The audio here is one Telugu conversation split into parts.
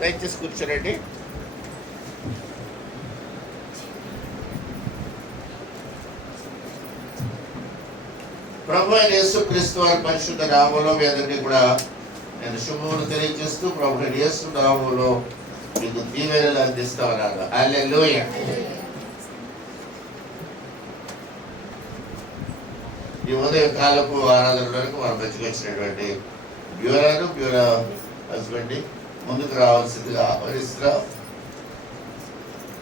దయచేసి కూర్చోరండి. ప్రభు అయిన యేసుక్రీస్తు వారి పరిశుద్ధ నామములో మీ అందరికీ కూడా నేను శుభములు తెలియజేస్తూ ప్రభు అయిన యేసు నామములో మీకు దీవెనలు అందిస్తా ఉన్నాను. హల్లెలూయా. ఈ ఉదయ కాలపు ఆరాధనలకు మన మధ్యకి వచ్చినటువంటి బ్యూరా హస్బెండ్ ముందుకు రావాల్సిందిగా ఆహ్వానిస్తున్నా.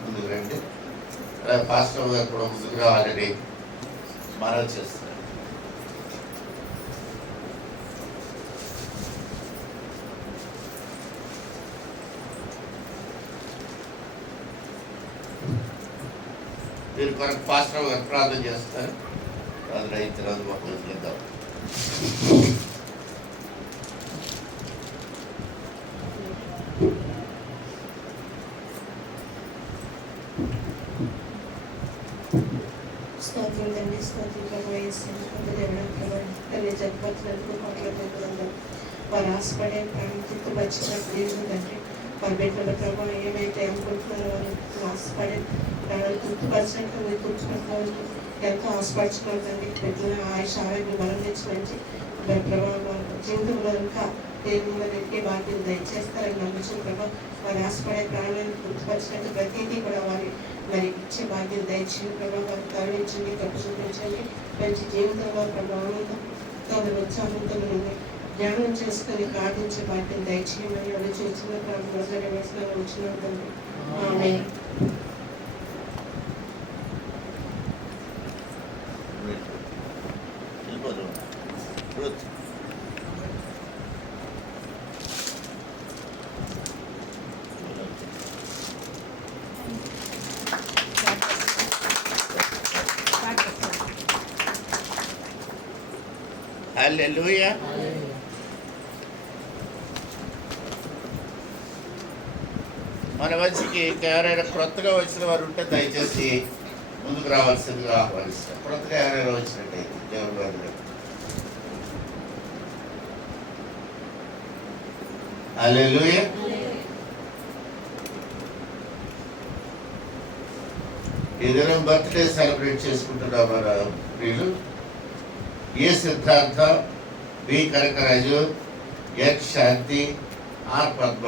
ముందుకు రండి. పాస్టర్ గారు కూడా ముందుకు రావాలని మనవి చేస్తున్నారు. మీరు కొరకు పాస్టర్ గారు ప్రార్థన చేస్తారు. ప్రార్థన అయిన తర్వాత మొక్కలు చేద్దాం. స్తోత్రం తండ్రి, స్తోత్రం తల్లి జగపత్రులకు మాట్లాడుతున్నాం. వారు ఆశపడే ప్రాణం తృప్తిపరిచినప్పుడు తండ్రి వారి బిడ్డల ప్రభావం ఏమైతే అనుకుంటున్నారో వారు ఆశపడే ప్రాణాలు తృప్తిపరిచినట్టు మీరు తృప్తిపడుతున్నారు. ఎంతో ఆశపడుచున్నారు తండ్రి. బిడ్డల ఆయుష ఆరోగ్యం బలం తెచ్చి వారి ప్రభావం జీవితంలో ఇంకా దేవునికి బాధ్యత దయచేస్తారని నమ్మించిన ప్రభావం వారు ఆశపడే ప్రాణాలను తృప్తిపరిచినట్టు ప్రతిదీ కూడా వారి మరి ఇచ్చే బాధ్యత దయచేయండి ప్రభావం. వారు తరలించండి, తప్పు చూపించండి. మంచి జీవితంలో ప్రభావంతో తమ ఉత్సాహంతో జ్ఞానం చేసుకొని ప్రార్థించే బాధ్యత దయచేయమని అవి చూసిన ప్రార్థన వచ్చిన ఆమేన్. హల్లెలూయా. మన మనిషికి ఎవరైనా కొత్తగా వచ్చిన వారు ఉంటే దయచేసి ముందుకు రావాల్సిందిగా ఆహ్వానిస్తారు. కొత్తగా ఎవరైనా వచ్చినట్టయితే దేవుడు గారు. హల్లెలూయా. ఈ దినం బర్త్డే సెలబ్రేట్ చేసుకుంటున్న మన ప్రియులు A Siddhartha, B Kanakaraju, S Shanti, R Padma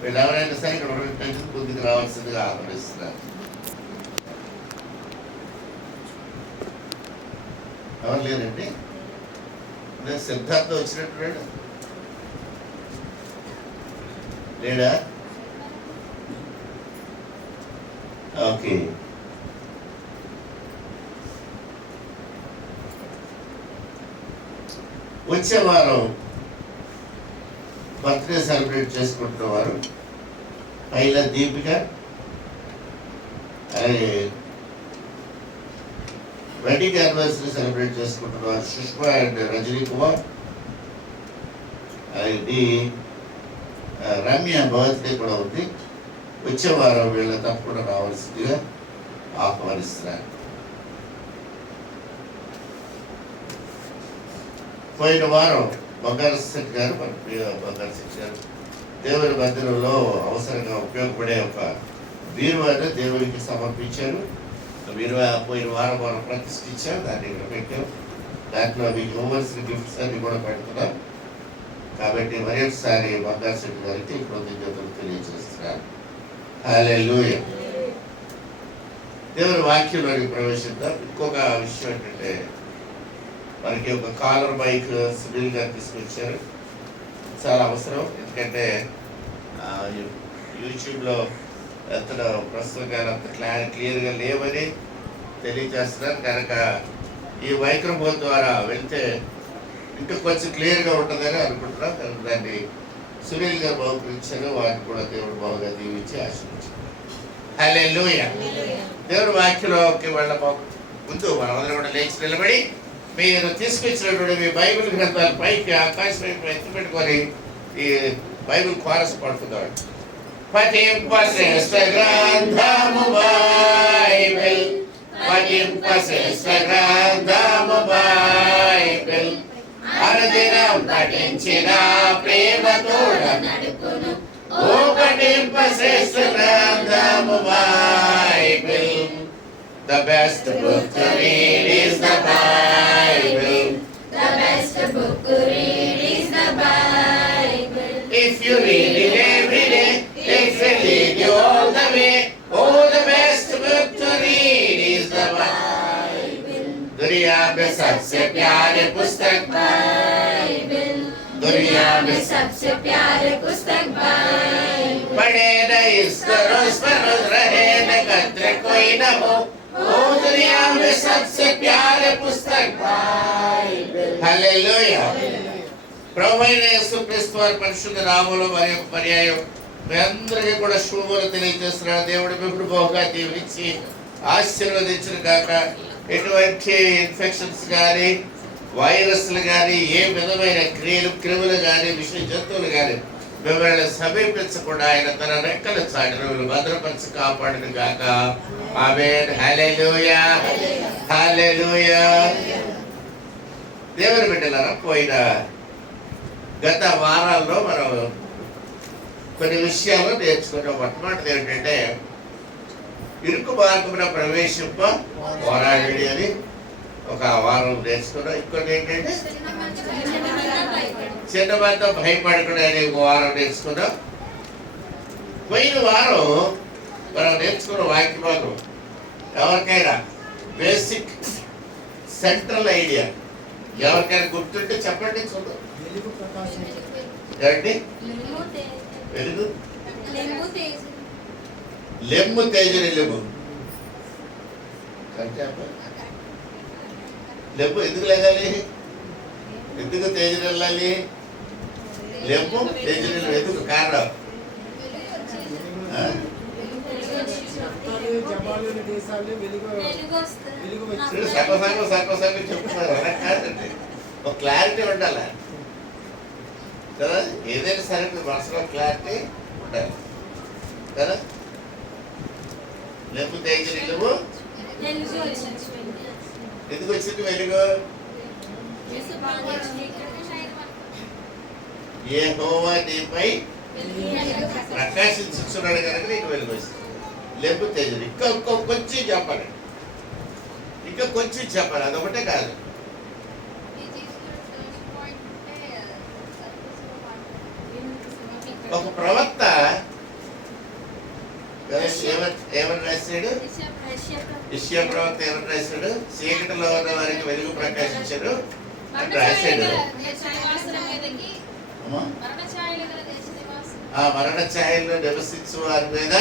వీళ్ళు ఎవరైనా సరే ఇక్కడ ఉన్నట్టు ముందుకు రావాల్సిందిగా ఆహ్వానిస్తున్నారు. ఎవరు లేరండి? సిద్ధార్థ వచ్చినట్టు లేడా? ఓకే. వచ్చే వారం బర్త్డే సెలబ్రేట్ చేసుకుంటున్నవారు పైల దీపిక, అలాగే వెడ్డింగ్ యానివర్సరీ సెలబ్రేట్ చేసుకుంటున్నవారు సుష్మా అండ్ రజనీ కుమార్, అలాగే రమ్య బర్త్డే కూడా ఉంది. వచ్చే వారం వీళ్ళ తప్పకుండా రావాల్సిందిగా ఆహ్వానిస్తున్నారు. పోయిన వారం బంగారు శెట్టి గారు, మన ప్రియ బంగారు శెట్టి గారు దేవుని మందిరంలో అవసరంగా ఉపయోగపడే ఒక బీరువాను దేవునికి సమర్పించారు. బీరువా పోయిన వారం మనం ప్రతిష్ఠించాం, దాన్ని ఇక్కడ పెట్టాం. దాంట్లో మీకు ఇవ్వాల్సిన గిఫ్ట్స్ అన్ని కూడా పెడుతున్నాం. కాబట్టి మరి ఒకసారి బంగారు శెట్టి గారికి కృతజ్ఞతలు తెలియజేస్తున్నారు. హల్లెలూయా. దేవుని వాక్యంలోకి ప్రవేశిద్దాం. ఇంకొక విషయం ఏంటంటే మనకి ఒక కాలర్ మైక్ సునీల్ గారు తీసుకొచ్చారు. చాలా అవసరం. ఎందుకంటే యూట్యూబ్లో ఎంత ప్రస్తుతంగా అంత క్లియర్గా లేవని తెలియజేస్తున్నారు. కనుక ఈ మైక్రోఫోన్ ద్వారా వెళ్తే ఇంకా కొంచెం క్లియర్గా ఉంటుందని అనుకుంటున్నాం. కనుక దాన్ని సునీల్ గారు బహుకరించారు. వారిని కూడా దేవుడు బాగా దీవించి ఆశీర్వదించారు. హల్లెలూయా. దేవుడు వాక్యంలోకి వెళ్ళ ముందు మనమందరం కూడా లేచి నిలబడి మీరు తీసుకొచ్చినటువంటి మీ బైబిల్ గ్రంథాలు పైకి ఆకాశం వైపు ఎత్తి పెట్టుకొని ఈ బైబిల్ కోరస్ పడుతుందాం. పఠింపశ్రేష్ఠ గ్రంథము బైబిల్, పఠింపశ్రేష్ఠ గ్రంథము బైబిల్, అనుదినం పఠించిన ప్రేమతోడ నడుపును ఓ పఠింపశ్రేష్ఠ గ్రంథము Bible. The best book to read is the Bible. The best book to read is the Bible. If you read it every day, it will lead you all the way. Oh, the best book to read is the Bible. दुनिया में सबसे प्यारे पुस्तक Bible. दुनिया में सबसे प्यारे पुस्तक बाइबल. पढ़े न इसको रोज बरोज रहे न कतरे कोई न हो. ओ दुनिया में सबसे प्यारे पुस्तक बाइबल. हालेलुया. ప్రభువైన యేసుక్రీస్తు వారి పరిశుద్ధ నామములో మరి ఒక పర్యాయం మీ అందరికీ కూడా శుభములు తెలియజేస్తున్నాడు. దేవుడు మిమ్మల్ని బహుగా దీవించి ఆశీర్వదించును గాక. ఎటువంటి ఇన్ఫెక్షన్స్ కానీ వైరస్లు కానీ ఏ విధమైన క్రిములు కానీ విష జంతువులు కానీ మిమ్మల్ని సమీపించకుండా ఆయన తన రెక్కల చాటును భద్రపరిచి కాపాడును గాక. ఆమేన్. హల్లెలూయా, హల్లెలూయా. దేవుని బిడ్డలారా, పోయిన గత వారాల్లో మనం కొన్ని విషయాలు నేర్చుకున్నాం. మొట్టమొదటిది ఏంటంటే ఇరుకు మార్గమున ప్రవేశింప పోరాడి అని ఒక వారం నేర్చుకున్నాం. ఇంకోటి ఏంటంటే చిన్నమంతా భయపడకుండా అనే ఒక వారం నేర్చుకున్నాం. పోయిన వారం మనం నేర్చుకున్న వాక్య భాగం ఎవరికైనా బేసిక్ సెంట్రల్ ఐడియా ఎవరికైనా గుర్తుంటే చెప్పండి. చూద్దాం. ఏంటి? వెలుగు లెమ్ము తేజని లెమ్ము లెమ్ము ఎందుకు లేగాలి? ఎందుకు తేజని వెళ్ళాలి? లెమ్ము తేజని ఎందుకు కారణం? సగం చెప్తున్నారు. అలా కాదండి, ఒక క్లారిటీ ఉండాలి కదా. ఏదైనా సరే మనసులో క్లారిటీ ఉండాలి కదా. లెమ్ము తేజని లెమ్ము ఎందుకు వచ్చింది వెలుగు? యెహోవా నీపై ప్రకాశించుచున్నాడు కనుక నీకు వెలుగు వస్తుంది. లెమ్ము తేజని ఇంకా కొంచెం చెప్పాలి, ఇంకా కొంచెం చెప్పాలి. అదొకటే కాదు. ఒక ప్రవక్త ఏమని రాశాడు? యెషయా ప్రవక్త ఏమని రాశాడు? చీకటిలో ఉన్న వారికి వెలుగు ప్రకాశించాడు అని రాశాడు. ఆ మరణ ఛాయల్లో నివసించు వారి మీద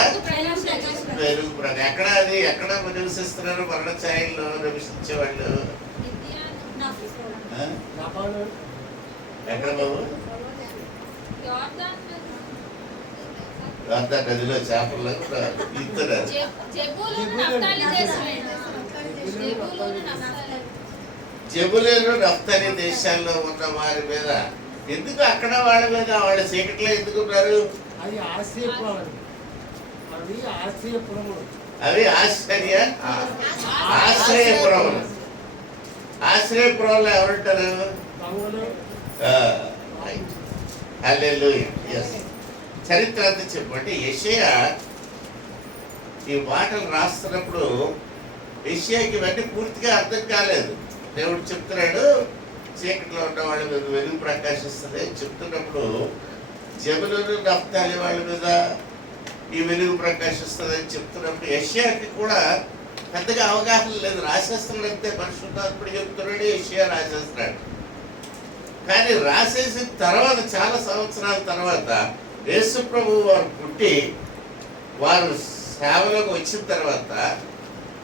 వెలుగు ఎక్కడ అది ఎక్కడ నివసిస్తున్నారు? మరణ ఛాయల్లో నివసించే వాళ్ళు ఎక్కడ బాబు? అంతా నదిలో చేపల్లో ఇస్తున్నారు. జెబూలూను నఫ్తాలి దేశాల్లో ఉన్న వారి మీద ఎందుకు? అక్కడ వాళ్ళ మీద వాళ్ళ చీకట్లో ఎందుకు ఉన్నారు? అవి ఆశ్రయపురములు. అవి ఆశ్రయపురములు. ఆశ్రయపురంలో ఎవరుంటారు? హల్లెలూయా. yes. చరిత్ర అంతా చెప్పండి. యెషయా ఈ మాటలు రాస్తున్నప్పుడు యెషయాకి ఇవన్నీ పూర్తిగా అర్థం కాలేదు. దేవుడు చెప్తున్నాడు చీకట్లో ఉన్న వాళ్ళ మీద వెలుగు ప్రకాశిస్తుంది చెప్తున్నప్పుడు జెబూలూను నఫ్తాలి వాళ్ళ మీద ఈ వెలుగు ప్రకాశిస్తుంది అని చెప్తున్నప్పుడు యెషయాకి కూడా పెద్దగా అవగాహన లేదు. రాసేస్తున్నాడు అంతే, పరిశుద్ధాత్ముడు చెప్తున్నాడు, యెషయా రాసేస్తున్నాడు. కానీ రాసేసిన తర్వాత చాలా సంవత్సరాల తర్వాత యేసు ప్రభువు వారు పుట్టి వారు సేవలోకి వచ్చిన తర్వాత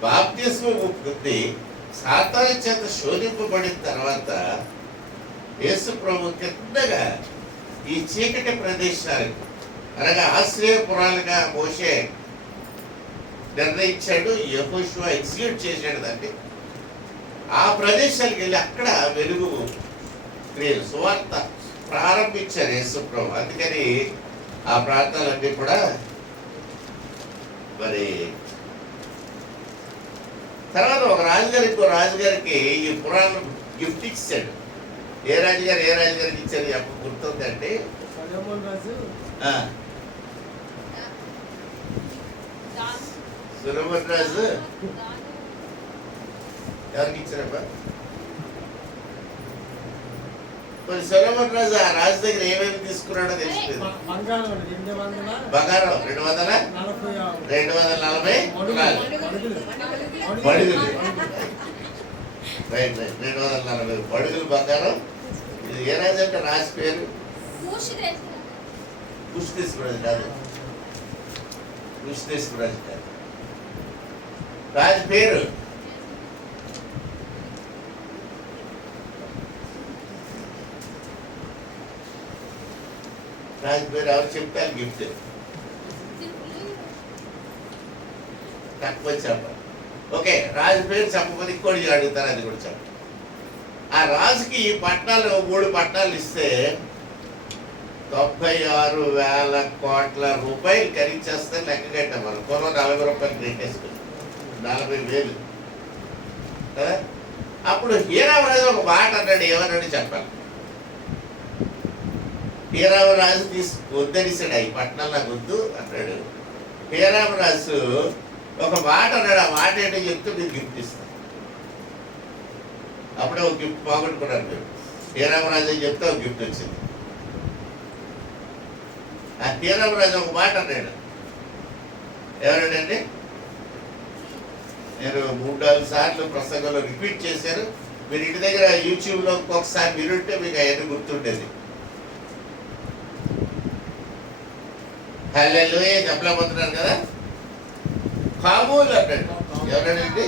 బాప్తిస్మం పొంది సాతాను చేత శోధింపబడిన తర్వాత యేసు ప్రభు కిందగా ఈ చీకటి ప్రదేశాలకు అనగా ఆశ్రయపురాలుగా మోషే నిర్ణయించాడు. యెహోషువ ఎగ్జిక్యూట్ చేశాడు దాన్ని. ఆ ప్రదేశాలకు వెళ్ళి అక్కడ వెలుగు క్రియలు సువార్త ప్రారంభించారు యేసు ప్రభు. అందుకని ఆ ప్రాంతాలన్నీ కూడా మరి తర్వాత ఒక రాజుగారు ఇంకో రాజుగారికి ఈ పురాణం గిఫ్ట్ ఇచ్చాడు. ఏ రాజుగారికి ఇచ్చారు? అప్పుడు గుర్తుందండి. సొలొమోన్ రాజు ఎవరికి ఇచ్చారమ్మా? మరి సొలొమోన్ రాజు ఆ రాజు దగ్గర ఏమేమి తీసుకున్నాడో తెలిసిపోయింది. బంగారం 240 బంగారం 240 తులాలు. బడుగులు. రైట్ రైట్ 240 బడుగులు బంగారం. ఇది ఏ రాజు అంటే రాజు పేరు కుష్దేశ్వరాజు కాదు. కుష్దేశ్వరాజు కాదు. రాజు పేరు రాజు పేరు ఎవరు చెప్తారు? గిఫ్ట్ తక్కువ చెప్పాలి. ఓకే, రాజు పేరు చెప్పకపోతే ఇంకోటి అడుగుతారు, అది కూడా చెప్పాలి. ఆ రాజుకి ఈ పట్టణాలు 3 పట్టణాలు ఇస్తే 96,000 కోట్ల రూపాయలు ఖరీచేస్తే లెక్క కట్టాం మనం. పూర్వం 40 రూపాయలు రేట్ వేసుకుని 40,000 కదా. అప్పుడు హీరామరాజు ఒక మాట అన్నాడు, ఏమన్నాడు చెప్పాలి. హీరామరాజు వద్దనిసాడు, ఈ పట్టణాలు నాకు వద్దు అన్నాడు. హీరామరాజు ఒక మాట అన్నాడు, ఆ మాట ఏంటో చెప్తే మీరు గిఫ్ట్ ఇస్తాను. అప్పుడే ఒక గిఫ్ట్ పోగొట్టుకున్నారు మీరు. హీరామరాజు చెప్తే ఒక గిఫ్ట్ వచ్చింది. ఆ హీరామరాజు ఒక మాట అన్నాడు, ఎవరండి? నేను 3-4 సార్లు ప్రసంగంలో రిపీట్ చేశాను. మీరు ఇంటి దగ్గర యూట్యూబ్లో ఒక్కొక్కసారి మీరుంటే మీకు అవన్నీ గుర్తుండేది. హల్లెలూయా చెప్పలేకపోతున్నారు కదా. కాబూల్ అన్నాడు. ఎవరండి?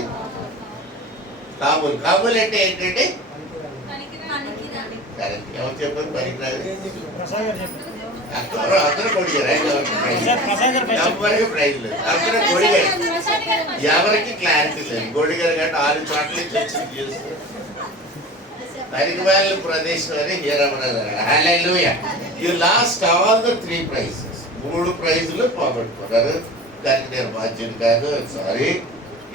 కాబూల్. కాబూల్ అంటే ఏంటంటే ఎవరు చెప్పారు? పనికిరాదు. అందరూ కొడిగారు. ఎవరికి ప్రైజ్ లేదు, అందరూ కొడిగారు. ఎవరికి క్లారిటీ లేదు. గొడిగారు కాబట్టి 6 చోట్ల నుంచి వచ్చింది. పనికిమాలిన ప్రదేశం అని హీరామరాజు అన్నాడు. Hallelujah. You lost all the 3 prizes. 3 ప్రైజులు పోగొట్టుకున్నారు. దానికి నేను బాధ్యుని కాదు, సారీ.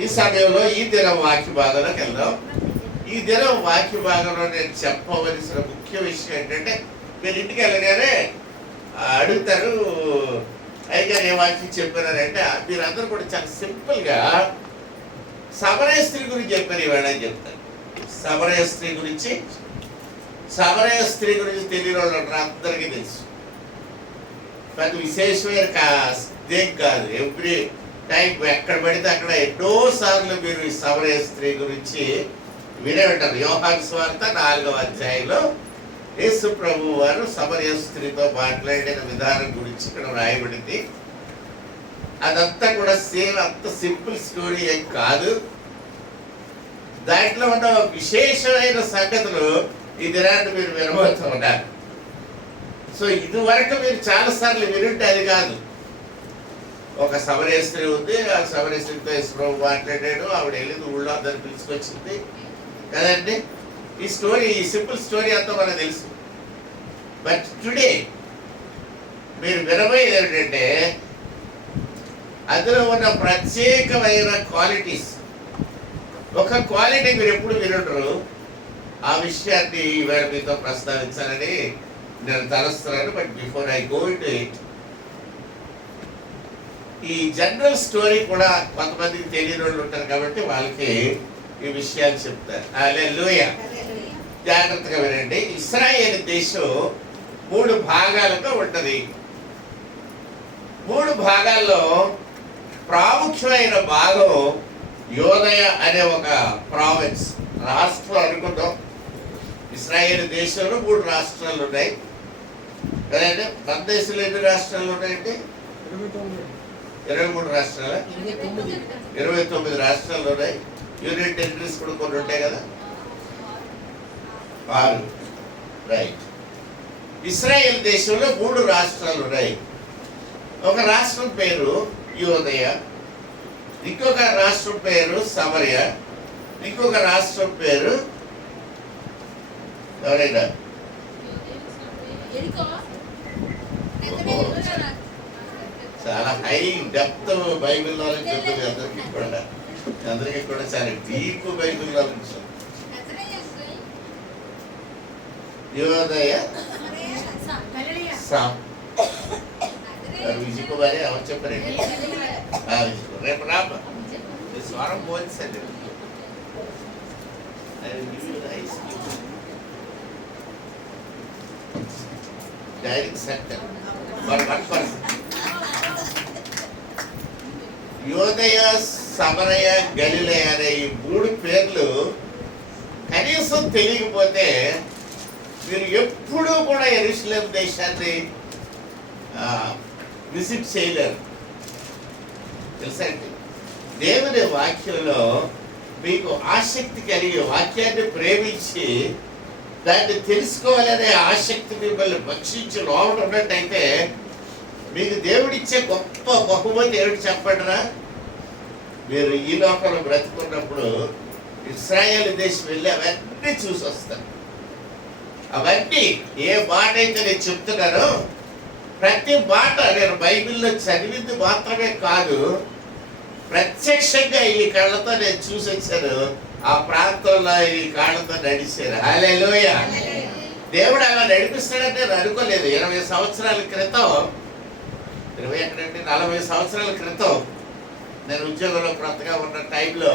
ఈ సమయంలో ఈ దినం వాక్య భాగంలోకి వెళ్దాం. ఈ దినం వాక్య భాగంలో నేను చెప్పవలసిన ముఖ్య విషయం ఏంటంటే, మీరు ఇంటికి వెళ్ళగానే అడుగుతారు, అయితే ఏ వాక్యం చెప్పారంటే మీరందరూ కూడా చాలా సింపుల్గా సమరయ స్త్రీ గురించి చెప్పారు ఈవేళ అని చెప్తారు. సమరయ స్త్రీ గురించి తెలియని వాళ్ళు అందరికీ తెలుసు. పెద్ద విశేషమైన దేం కాదు. ఎవ్రీ టైం ఎక్కడ పడితే అక్కడ ఎన్నో సార్లు మీరు ఈ సమరయ స్త్రీ గురించి వినే ఉంటారు. యోహాను సువార్త 4వ అధ్యాయంలో యేసు ప్రభు వారు సమరయ స్త్రీతో మాట్లాడిన విధానం గురించి ఇక్కడ రాయబడింది. అదంతా కూడా సేమ్, అంత సింపుల్ స్టోరీ ఏం కాదు. దాంట్లో ఉన్న విశేషమైన సంగతులు ఈ దినాన్ని మీరు వినబోతూ ఉన్నారు. సో ఇదివరకు మీరు చాలాసార్లు వినుంటే అది కాదు. ఒక సమరయ స్త్రీ ఉంది, ఆ సమరయ స్త్రీతో యేసు ప్రభు మాట్లాడాడు, ఆవిడ వెళ్ళింది ఊళ్ళో అందరిని పిలుచుకొచ్చింది కదండి. ఈ స్టోరీ, ఈ సింపుల్ స్టోరీ అంతా మనకు తెలుసు. బట్ టుడే మీరు వినబోయేది ఏమిటంటే అందులో ఉన్న ప్రత్యేకమైన క్వాలిటీస్. ఒక క్వాలిటీ మీరు ఎప్పుడు వినరు. ఆ విషయాన్ని ఈవేళ మీతో ప్రస్తావించాలని నేను తలస్తున్నాను. But before I go to it, ఈ జనరల్ స్టోరీ కూడా కొంతమందికి తెలియని వాళ్ళు ఉంటారు కాబట్టి వాళ్ళకి ఈ విషయాలు చెప్తారు. హల్లెలూయా. జాగ్రత్తగా వినండి. ఇశ్రాయేలు దేశం 3 భాగాలుగా ఉంటది. 3 భాగాల్లో ప్రాముఖ్యమైన భాగం యోదయ అనే ఒక ప్రావిన్స్, రాష్ట్రం అనుకుంటాం. ఇశ్రాయేలు దేశంలో 3 రాష్ట్రాలు ఉన్నాయి కదండి. మన దేశంలో ఎన్ని రాష్ట్రాలు ఉన్నాయండి? 23 రాష్ట్రాలు, 29 రాష్ట్రాలు ఉన్నాయి. యూనియన్ టెరిటరీస్ కూడా కొన్ని ఉంటాయి కదా, 6. రైట్. ఇశ్రాయేల్ దేశంలో 3 రాష్ట్రాలు ఉన్నాయి. ఒక రాష్ట్రం పేరు యోదయ, ఇంకొక రాష్ట్రం పేరు సమరయ, ఇంకొక రాష్ట్రం పేరు ఎవరైనా చాలా హై డెప్త్ బైబిల్ నాలెడ్జ్ ఉంటుంది అందరికీ కూడా చాలా డీప్ బైబిల్ నాలెడ్జ్. యోదయ విజయ్ కుమారి ఎవరు చెప్పారండి? రేపు రామ్మ నీ స్వరం పోలిసండి. Direct centre for 1 person. యోదయ, సమరయ, గలిలయ అనే ఈ 3 పేర్లు కనీసం తెలియకపోతే మీరు ఎప్పుడూ కూడా యెరూషలేం దేశాన్ని విజిట్ చేయలేరు. తెలుసా అండి? దేవుని వాక్యంలో మీకు ఆసక్తి కలిగి వాక్యాన్ని ప్రేమించి దాన్ని తెలుసుకోవాలనే ఆసక్తి మిమ్మల్ని భక్షించి లోపల ఉన్నట్టయితే మీకు దేవుడిచ్చే గొప్ప బహుమతి ఏమిటి చెప్పండిరా? మీరు ఈ లోకంలో బ్రతుకున్నప్పుడు ఇశ్రాయేలు దేశం వెళ్ళి అవన్నీ చూసి వస్తారు. అవన్నీ ఏ మాట అయితే నేను చెప్తున్నానో ప్రతి మాట నేను బైబిల్లో చదివింది మాత్రమే కాదు, ప్రత్యక్షంగా ఈ కళ్ళతో నేను చూసి వచ్చాను. ఆ ప్రాంతంలో ఈ కాళ్ళతో నడిచారు. హల్లెలూయా. దేవుడు అలా నడిపిస్తాడని నేను అనుకోలేదు. 20 సంవత్సరాల క్రితం, 20 ఎక్కడంటే 40 సంవత్సరాల క్రితం నేను ఉద్యోగంలో కొత్తగా ఉన్న టైంలో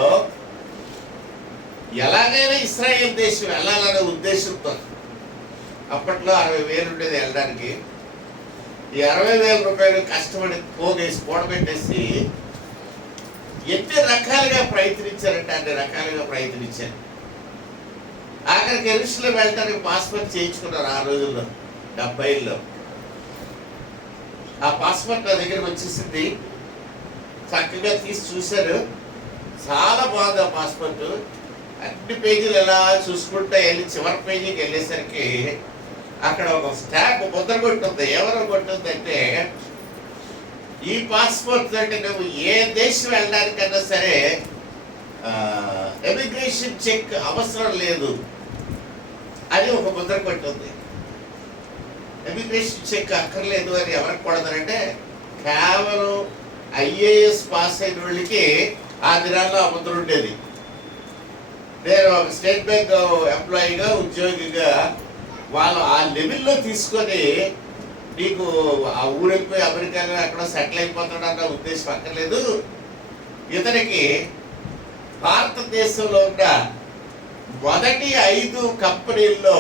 ఎలాగైనా ఇశ్రాయేల్ దేశం వెళ్ళాలనే ఉద్దేశంతో అప్పట్లో 60,000 ఉండేది వెళ్ళడానికి. ఈ 60,000 రూపాయలు కష్టపడి పోగేసి కూడబెట్టేసి ఎన్ని రకాలుగా ప్రయత్నించారంటే అన్ని రకాలుగా ప్రయత్నించారు. ఆఖరికి యెరూషలేం వెళ్ళడానికి పాస్పోర్ట్ చేయించుకున్నారు ఆ రోజుల్లో 70లో. ఆ పాస్పోర్ట్ నా దగ్గరకు వచ్చేసింది. చక్కగా తీసి చూశారు. చాలా బాగుంది ఆ పాస్పోర్ట్. అన్ని పేజీలు ఎలా చూసుకుంటా వెళ్ళి చివరి పేజీకి వెళ్ళేసరికి అక్కడ ఒక స్టాంప్ ముద్ర కొట్టుంది. ఎవరో కొట్టుందంటే, ఈ పాస్పోర్ట్ అంటే నువ్వు ఏ దేశం వెళ్ళడానికన్నా సరే ఎమిగ్రేషన్ చెక్ అవసరం లేదు అని ఒక ముద్ర కొట్టుంది. ఎమిగ్రేషన్ చెక్ అక్కర్లేదు అని ఎవరికి కొడతారంటే కేవలం ఐఏఎస్ పాస్ అయిన వాళ్ళకి ఆ దినాల్లో ఆ ముద్ర ఉండేది. నేను ఒక స్టేట్ బ్యాంక్ ఎంప్లాయీగా ఉద్యోగిగా వాళ్ళు ఆ లెవెల్లో తీసుకొని నీకు ఆ ఊరు వెళ్ళిపోయి అమెరికాలో ఎక్కడ సెటిల్ అయిపోతాడన్న ఉద్దేశం అక్కర్లేదు. ఇతనికి భారతదేశంలో ఉన్న మొదటి 5 కంపెనీల్లో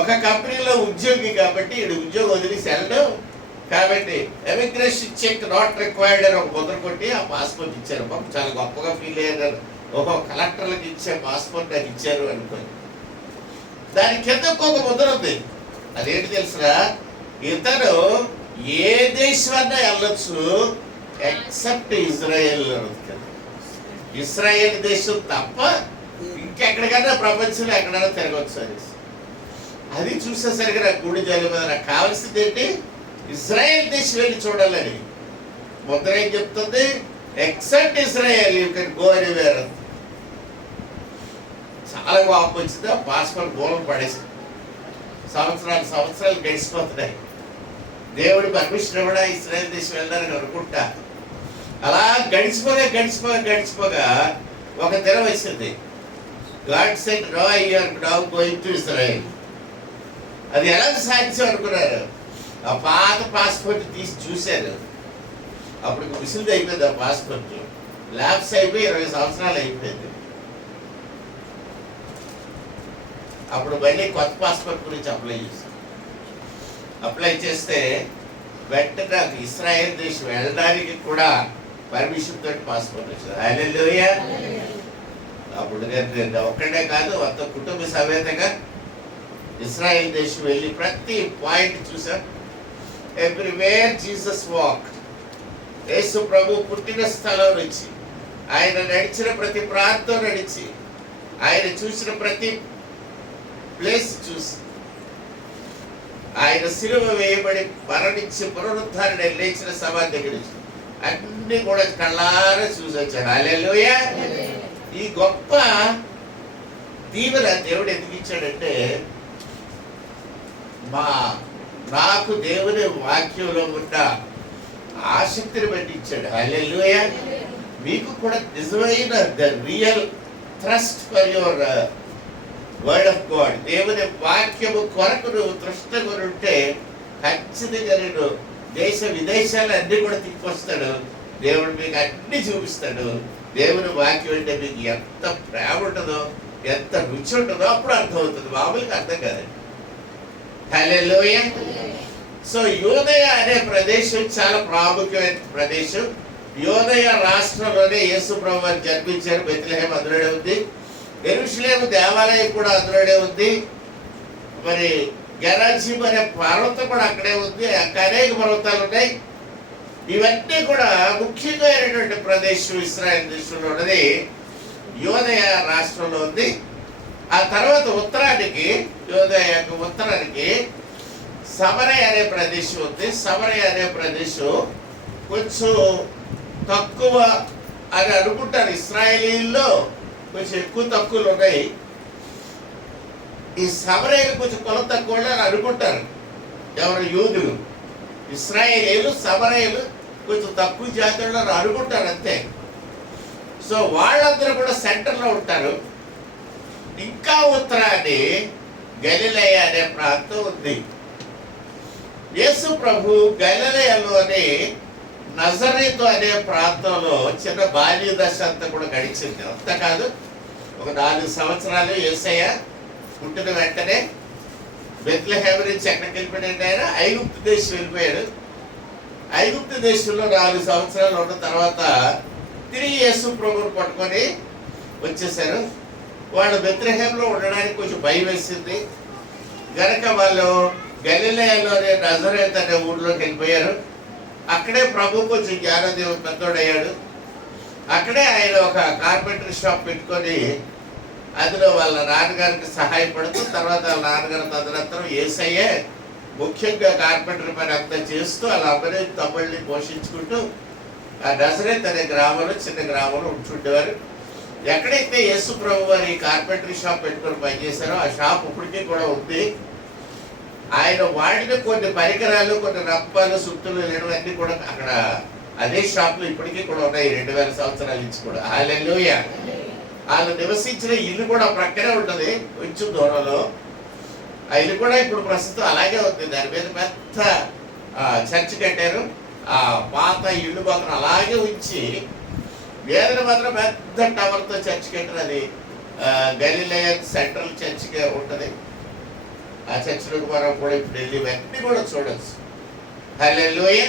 ఒక కంపెనీలో ఉద్యోగి కాబట్టి ఈడు ఉద్యోగం వదిలేసి వెళ్ళడం కాబట్టి ఎమిగ్రేషన్ చెక్ నాట్ రిక్వైర్డ్ అని ఒక ముద్ర కొట్టి ఆ పాస్పోర్ట్ ఇచ్చారు. చాలా గొప్పగా ఫీల్ అయ్యారు. ఒక కలెక్టర్లకు ఇచ్చే పాస్పోర్ట్ నాకు ఇచ్చారు అనుకోండి. దాని కింద ఒక ముద్ర ఉంది. అదేంటి తెలుసురా? ఇతను ఏ దేశమన్నా వెళ్ళొచ్చు ఎక్సెప్ట్ ఇజ్రాయెల్. ఇజ్రాయెల్ దేశం తప్ప ఇంకెక్కడికైనా ప్రపంచంలో ఎక్కడైనా తిరగవచ్చు అని. అది చూసేసరికి నాకు గుడి జల్లి మీద నాకు కావాల్సింది ఏంటి? ఇజ్రాయెల్ దేశం వెళ్ళి చూడాలని. ముద్ర ఏం చెప్తుంది? Except Israel you can go anywhere. చాలా కోపం వచ్చింది. ఆ పాస్పోర్ట్ మూలం పడేసింది. సంవత్సరాలు గడిచిపోతున్నాయి. దేవుడి పర్మిషన్ ఇవ్వడా ఇజ్రాయెల్ దేశం వెళ్ళాలని అనుకుంటా. అలా గడిచిపోగా ఒక దినం వచ్చింది. God said no you are now going to Israel. అది ఎలా సాధ్యం అనుకున్నారు? ఆ పాత పాస్పోర్ట్ తీసి చూశారు. అప్పుడు మిసిల్ది అయిపోయింది. ఆ పాస్పోర్ట్ ల్యాబ్స్ అయిపోయి 20 సంవత్సరాలు అయిపోయింది. అప్పుడు మళ్ళీ కొత్త పాస్పోర్ట్ గురించి అప్లై చేస్తే వెంటనే నాకు ఇశ్రాయేల్ దేశం వెళ్ళడానికి కూడా పర్మిషన్ తోటి పాస్పోర్ట్ వచ్చింది. హల్లెలూయా. అప్పుడు నేను ఒక్కడే కాదు, మొత్తం కుటుంబ సమేతంగా ఇశ్రాయేల్ దేశం వెళ్ళి ప్రతి పాయింట్ చూసాం. Everywhere Jesus walk. యేసు ప్రభు పుట్టిన స్థలం నుంచి ఆయన నడిచిన ప్రతి ప్రాంతం నడిచి ఆయన చూసిన ప్రతి ప్లేస్ చూసి ఆయన శిలువ వేయబడి మరణించి పునరుద్ధారణ లేచిన సమాధి దగ్గర నుంచి అన్ని కూడా కళ్ళారా చూసి వచ్చాడు. హల్లెలూయా. ఈ గొప్ప దీవెన దేవుడు ఎందుకు ఇచ్చాడంటే నాకు దేవుని వాక్యంలో ఉన్న ఆసక్తిని బట్టి ఇచ్చాడు. హల్లెలూయా. మీకు కూడా నిజమైన the real thrust for your word of God. దేవుని వాక్యము కొరకు నువ్వు తృష్ణ కొనుంటే ఖచ్చితంగా నేను దేశ విదేశాలు అన్నీ కూడా తిప్పొస్తాడు. దేవుడు మీకు అన్ని చూపిస్తాడు. దేవుని వాక్యం అంటే మీకు ఎంత ప్రేమ ఉంటుందో, ఎంత రుచి ఉంటుందో అప్పుడు అర్థమవుతుంది. మామూలుగా అర్థం కాదండి. హల్లెలూయా. సో యోదయ అనే ప్రదేశం చాలా ప్రాముఖ్యమైన ప్రదేశం. యోదయ రాష్ట్రంలోనే యేసు ప్రభువు వారు జన్మించారు. బెత్లెహేం అందులోనే ఉంది. యెరూషలేము దేవాలయం కూడా అందులోనే ఉంది. మరి గెరాజీం అనే పర్వతం కూడా అక్కడే ఉంది. అనేక పర్వతాలు ఉన్నాయి. ఇవన్నీ కూడా ముఖ్యంగా అయినటువంటి ప్రదేశం ఇశ్రాయేల్ దేశంలో ఉన్నది యోదయ రాష్ట్రంలో ఉంది. ఆ తర్వాత ఉత్తరానికి, యోదయకు ఉత్తరానికి సమరయ అనే ప్రదేశం ఉంది. సమరయ అనే ప్రదేశం కొంచెం తక్కువ అని అనుకుంటారు. ఇశ్రాయేలీల్లో కొంచెం ఎక్కువ తక్కువలు ఉన్నాయి. ఈ సమరయలు కొంచెం కొల తక్కువ అని అనుకుంటారు ఎవరు యూదులు. ఇశ్రాయేలీలు సమరయలు కొంచెం తక్కువ జాతుల్లో అనుకుంటారు అంతే. సో వాళ్ళందరూ కూడా సెంటర్లో ఉంటారు. ఇంకా ఉత్తరాన్ని గలిలయ అనే ప్రాంతం ఉంది. యేసు ప్రభు గలిలయలోని నజరేతు అనే ప్రాంతంలో చిన్న బాల్య దశ అంతా కూడా గడిచింది. అంతకాదు, ఒక 4 సంవత్సరాలు యేసయ్య పుట్టిన వెంటనే బెత్లెహేం నుంచి ఎక్కడికి వెళ్ళిపోయాడు? ఆయన ఐగుప్తు దేశం వెళ్ళిపోయాడు. ఐగుప్తు దేశంలో 4 సంవత్సరాలు ఉన్న తర్వాత తిరిగి యేసు ప్రభువుని పట్టుకొని వచ్చేసారు. వాళ్ళు బెత్లెహేంలో ఉండడానికి కొంచెం భయం వేసింది గనక వాళ్ళు గలిలయలోనే నజరేతు అనే ఊళ్ళోకి వెళ్ళిపోయారు. అక్కడే ప్రభు కొంచెం జ్ఞానదేవుడు పెద్దోడయ్యాడు. అక్కడే ఆయన ఒక కార్పెంటరీ షాప్ పెట్టుకొని అందులో వాళ్ళ నాన్నగారికి సహాయపడుతూ, తర్వాత వాళ్ళ నాన్నగారి తదనంతరం యేసయ్యే ముఖ్యంగా కార్పెంటరీ పని అంతా చేస్తూ వాళ్ళ అమ్మని తమ్ముళ్ళని పోషించుకుంటూ ఆ నజరేత్ అనే గ్రామంలో, చిన్న గ్రామంలో ఉంటుండేవారు. ఎక్కడైతే యేసు ప్రభు వారి కార్పెంటరీ షాప్ పెట్టుకొని పనిచేశారో ఆ షాప్ ఇప్పటికీ కూడా ఉంది. ఆయన వాడిన కొన్ని పరికరాలు, కొన్ని రప్పాలు, సుత్తులు అన్నీ కూడా అక్కడ అదే షాప్లో ఇప్పటికీ కూడా ఉన్నాయి. 2000 సంవత్సరాల నుంచి కూడా. హల్లెలూయా. వాళ్ళు నివసించిన ఇల్లు కూడా ప్రక్కనే ఉంటుంది, కొంచెం దూరంలో. ఆ ఇల్లు కూడా ఇప్పుడు ప్రస్తుతం అలాగే ఉంది. దాని మీద పెద్ద చర్చ్ కట్టారు. ఆ పాత ఇల్లు మాత్రం అలాగే ఉంచి వేదన మాత్రం పెద్ద టవర్తో చర్చ్ కట్టారు. అది గలిలయన్ సెంట్రల్ చర్చ్గా ఉంటుంది. ఆ చర్చిలోకి మనం కూడా ఇప్పుడు వెళ్ళి ఇవన్నీ కూడా చూడొచ్చు. హల్లెలూయా.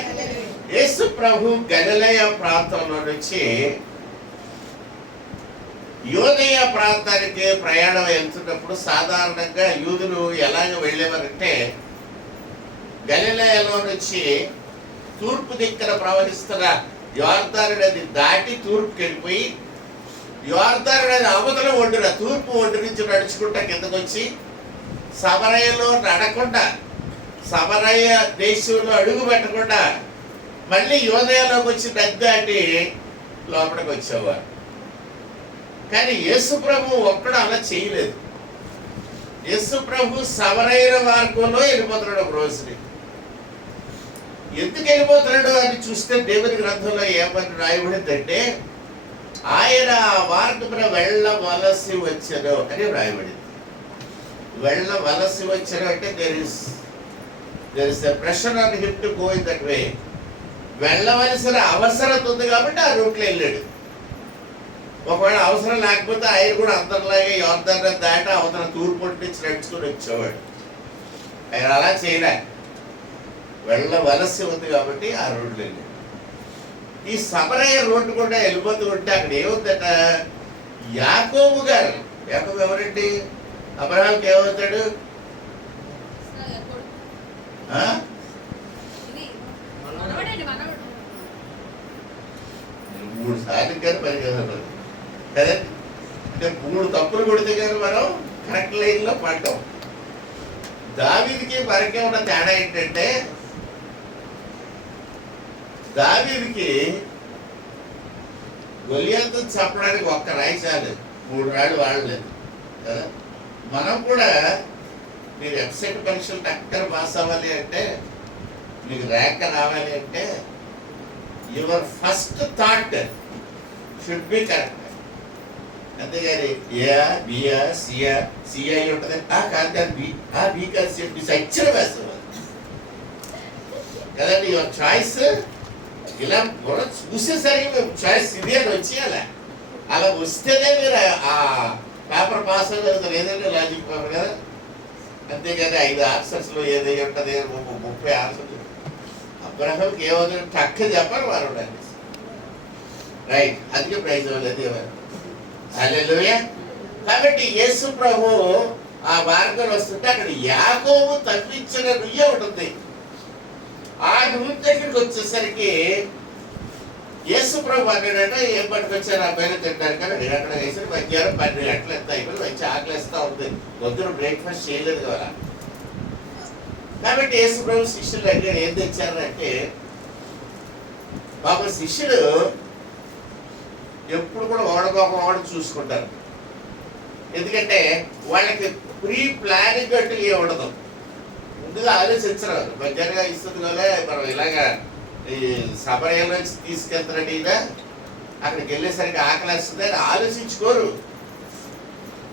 యేసు ప్రభు గలిలయ ప్రాంతంలో నుంచి యోదయ ప్రాంతానికి ప్రయాణం వెళ్తున్నప్పుడు సాధారణంగా యూదులు ఎలాగ వెళ్ళేవారంటే గలిలయలో నుంచి తూర్పు దిక్కున ప్రవహిస్తున్న యోర్దాను నది దాటి తూర్పుకి వెళ్ళిపోయి యోర్దాను నది అవతల ఒడ్డున, తూర్పు ఒడ్డు నుంచి నడుచుకుంటా కిందకు వచ్చి సమరయలో నడకుండా, సమరయ దేశంలో అడుగు పెట్టకుండా మళ్ళీ యోదయలోకి వచ్చి నది దాటి లోపలికి వచ్చేవారు. కానీ యేసు ప్రభు ఒక్కడు అలా చేయలేదు. యేసు ప్రభు సమరయ మార్గంలో వెళ్ళిపోతున్నాడు ఒక రోజుని. ఎందుకు వెళ్ళిపోతున్నాడు అని చూస్తే దేవుని గ్రంథంలో ఏమని రాయబడిందంటే ఆయన ఆ మార్గమున వెళ్ళవలసి వచ్చెను అని రాయబడింది. వెళ్ళవలసి వచ్చెను అంటే there is a pressure on him to go in that way. వెళ్ళవలసిన అవసరం ఉంది కాబట్టి ఆ రూట్లో వెళ్ళాడు. ఒకవేళ అవసరం లేకపోతే ఆయన కూడా అందరిలాగే యోర్దాను దాటి అవతల తూర్పు నుంచి నడుచుకుని వచ్చేవాడు. ఆయన అలా చేయలే. వెళ్ళవలసి ఉంది కాబట్టి ఆ రోడ్లు వెళ్ళాడు. ఈ సమరయ రోడ్డు కూడా వెళ్ళిపోతూ ఉంటే అక్కడ ఏముందట, యాకోబు గారు. యాకోబు ఎవరండి? అబ్రహాంకి ఏమవుతాడు? 3 సార్లు కానీ పని కదా కదండి. అంటే 3 తప్పులు కొడితే కానీ మనం కరెక్ట్ లైన్లో పడ్డాం. దావీదుకి మనకే ఉన్న తేడా ఏంటంటే దావీదుకి గొలియాతును చంపడానికి ఒక్క రాయి చాలు, 3 రాళ్ళు వాడలేదు కదా. మనం కూడా మీరు వెబ్సైట్ పరీక్షలు టక్కన పాస్ అవ్వాలి అంటే, మీకు ర్యాంక్ రావాలి అంటే your first thought should be correct. అంతేగాని ఏఆ బియా సియా సిఐ ఉంటుంది, కాదు బి కాదు సి అక్షరం వేస్తాం. కదండి. యువర్ చాయిస్ ఇలా మనం చూసేసరికి మేము చాయిస్ ఇది అని వచ్చేయాలి. అలా వస్తేనే మీరు ఆ పేపర్ పాస్ అయ్యేది, లేదంటే లాజిక్ పేపర్ కదా. అంతేకాని 5 ఆన్సర్స్లో ఏది ఉంటుంది, 30 ఆన్సర్స్. అబ్రహాంకి ఏమవుతుంది టక్క చెప్పాలి వారు ఉండాలి. రైట్, అందుకే ప్రైజ్ ఇవ్వలేదు ఎవరు. హల్లెలూయా. కాబట్టి యేసు ప్రభు ఆ మార్గంలో వస్తుంటే అక్కడ యాకోబు తప్పించిన నుయ్య ఉంటుంది. ఆ నువ్వు దగ్గరికి వచ్చేసరికి యేసు ప్రభు అన్నాడంటే ఏం పట్టుకొచ్చారు అబ్బాయిలు తింటారు కానీ అక్కడ వేసి మధ్యాహ్నం 12 గంటలు ఎంత అయిపోయి మంచి ఆకలిస్తూ ఉంది. పొద్దున బ్రేక్ఫాస్ట్ చేయలేదు కదా. కాబట్టి యేసు ప్రభు శిష్యులు అడిగారు ఏం తెచ్చారంటే, పాప శిష్యుడు ఎప్పుడు కూడా ఓడగోక చూసుకుంటారు. ఎందుకంటే వాళ్ళకి ప్రీ ప్లానింగ్ అంటూ ఏ ఉండదు. ముందుగా ఆలోచించరు. మధ్యాహ్నంగా ఇస్తుంది కదా మనం ఇలాగా ఈ సమయంలో తీసుకెళ్తారండి ఈయన, అక్కడికి వెళ్ళేసరికి ఆకలిస్తుంది అని ఆలోచించుకోరు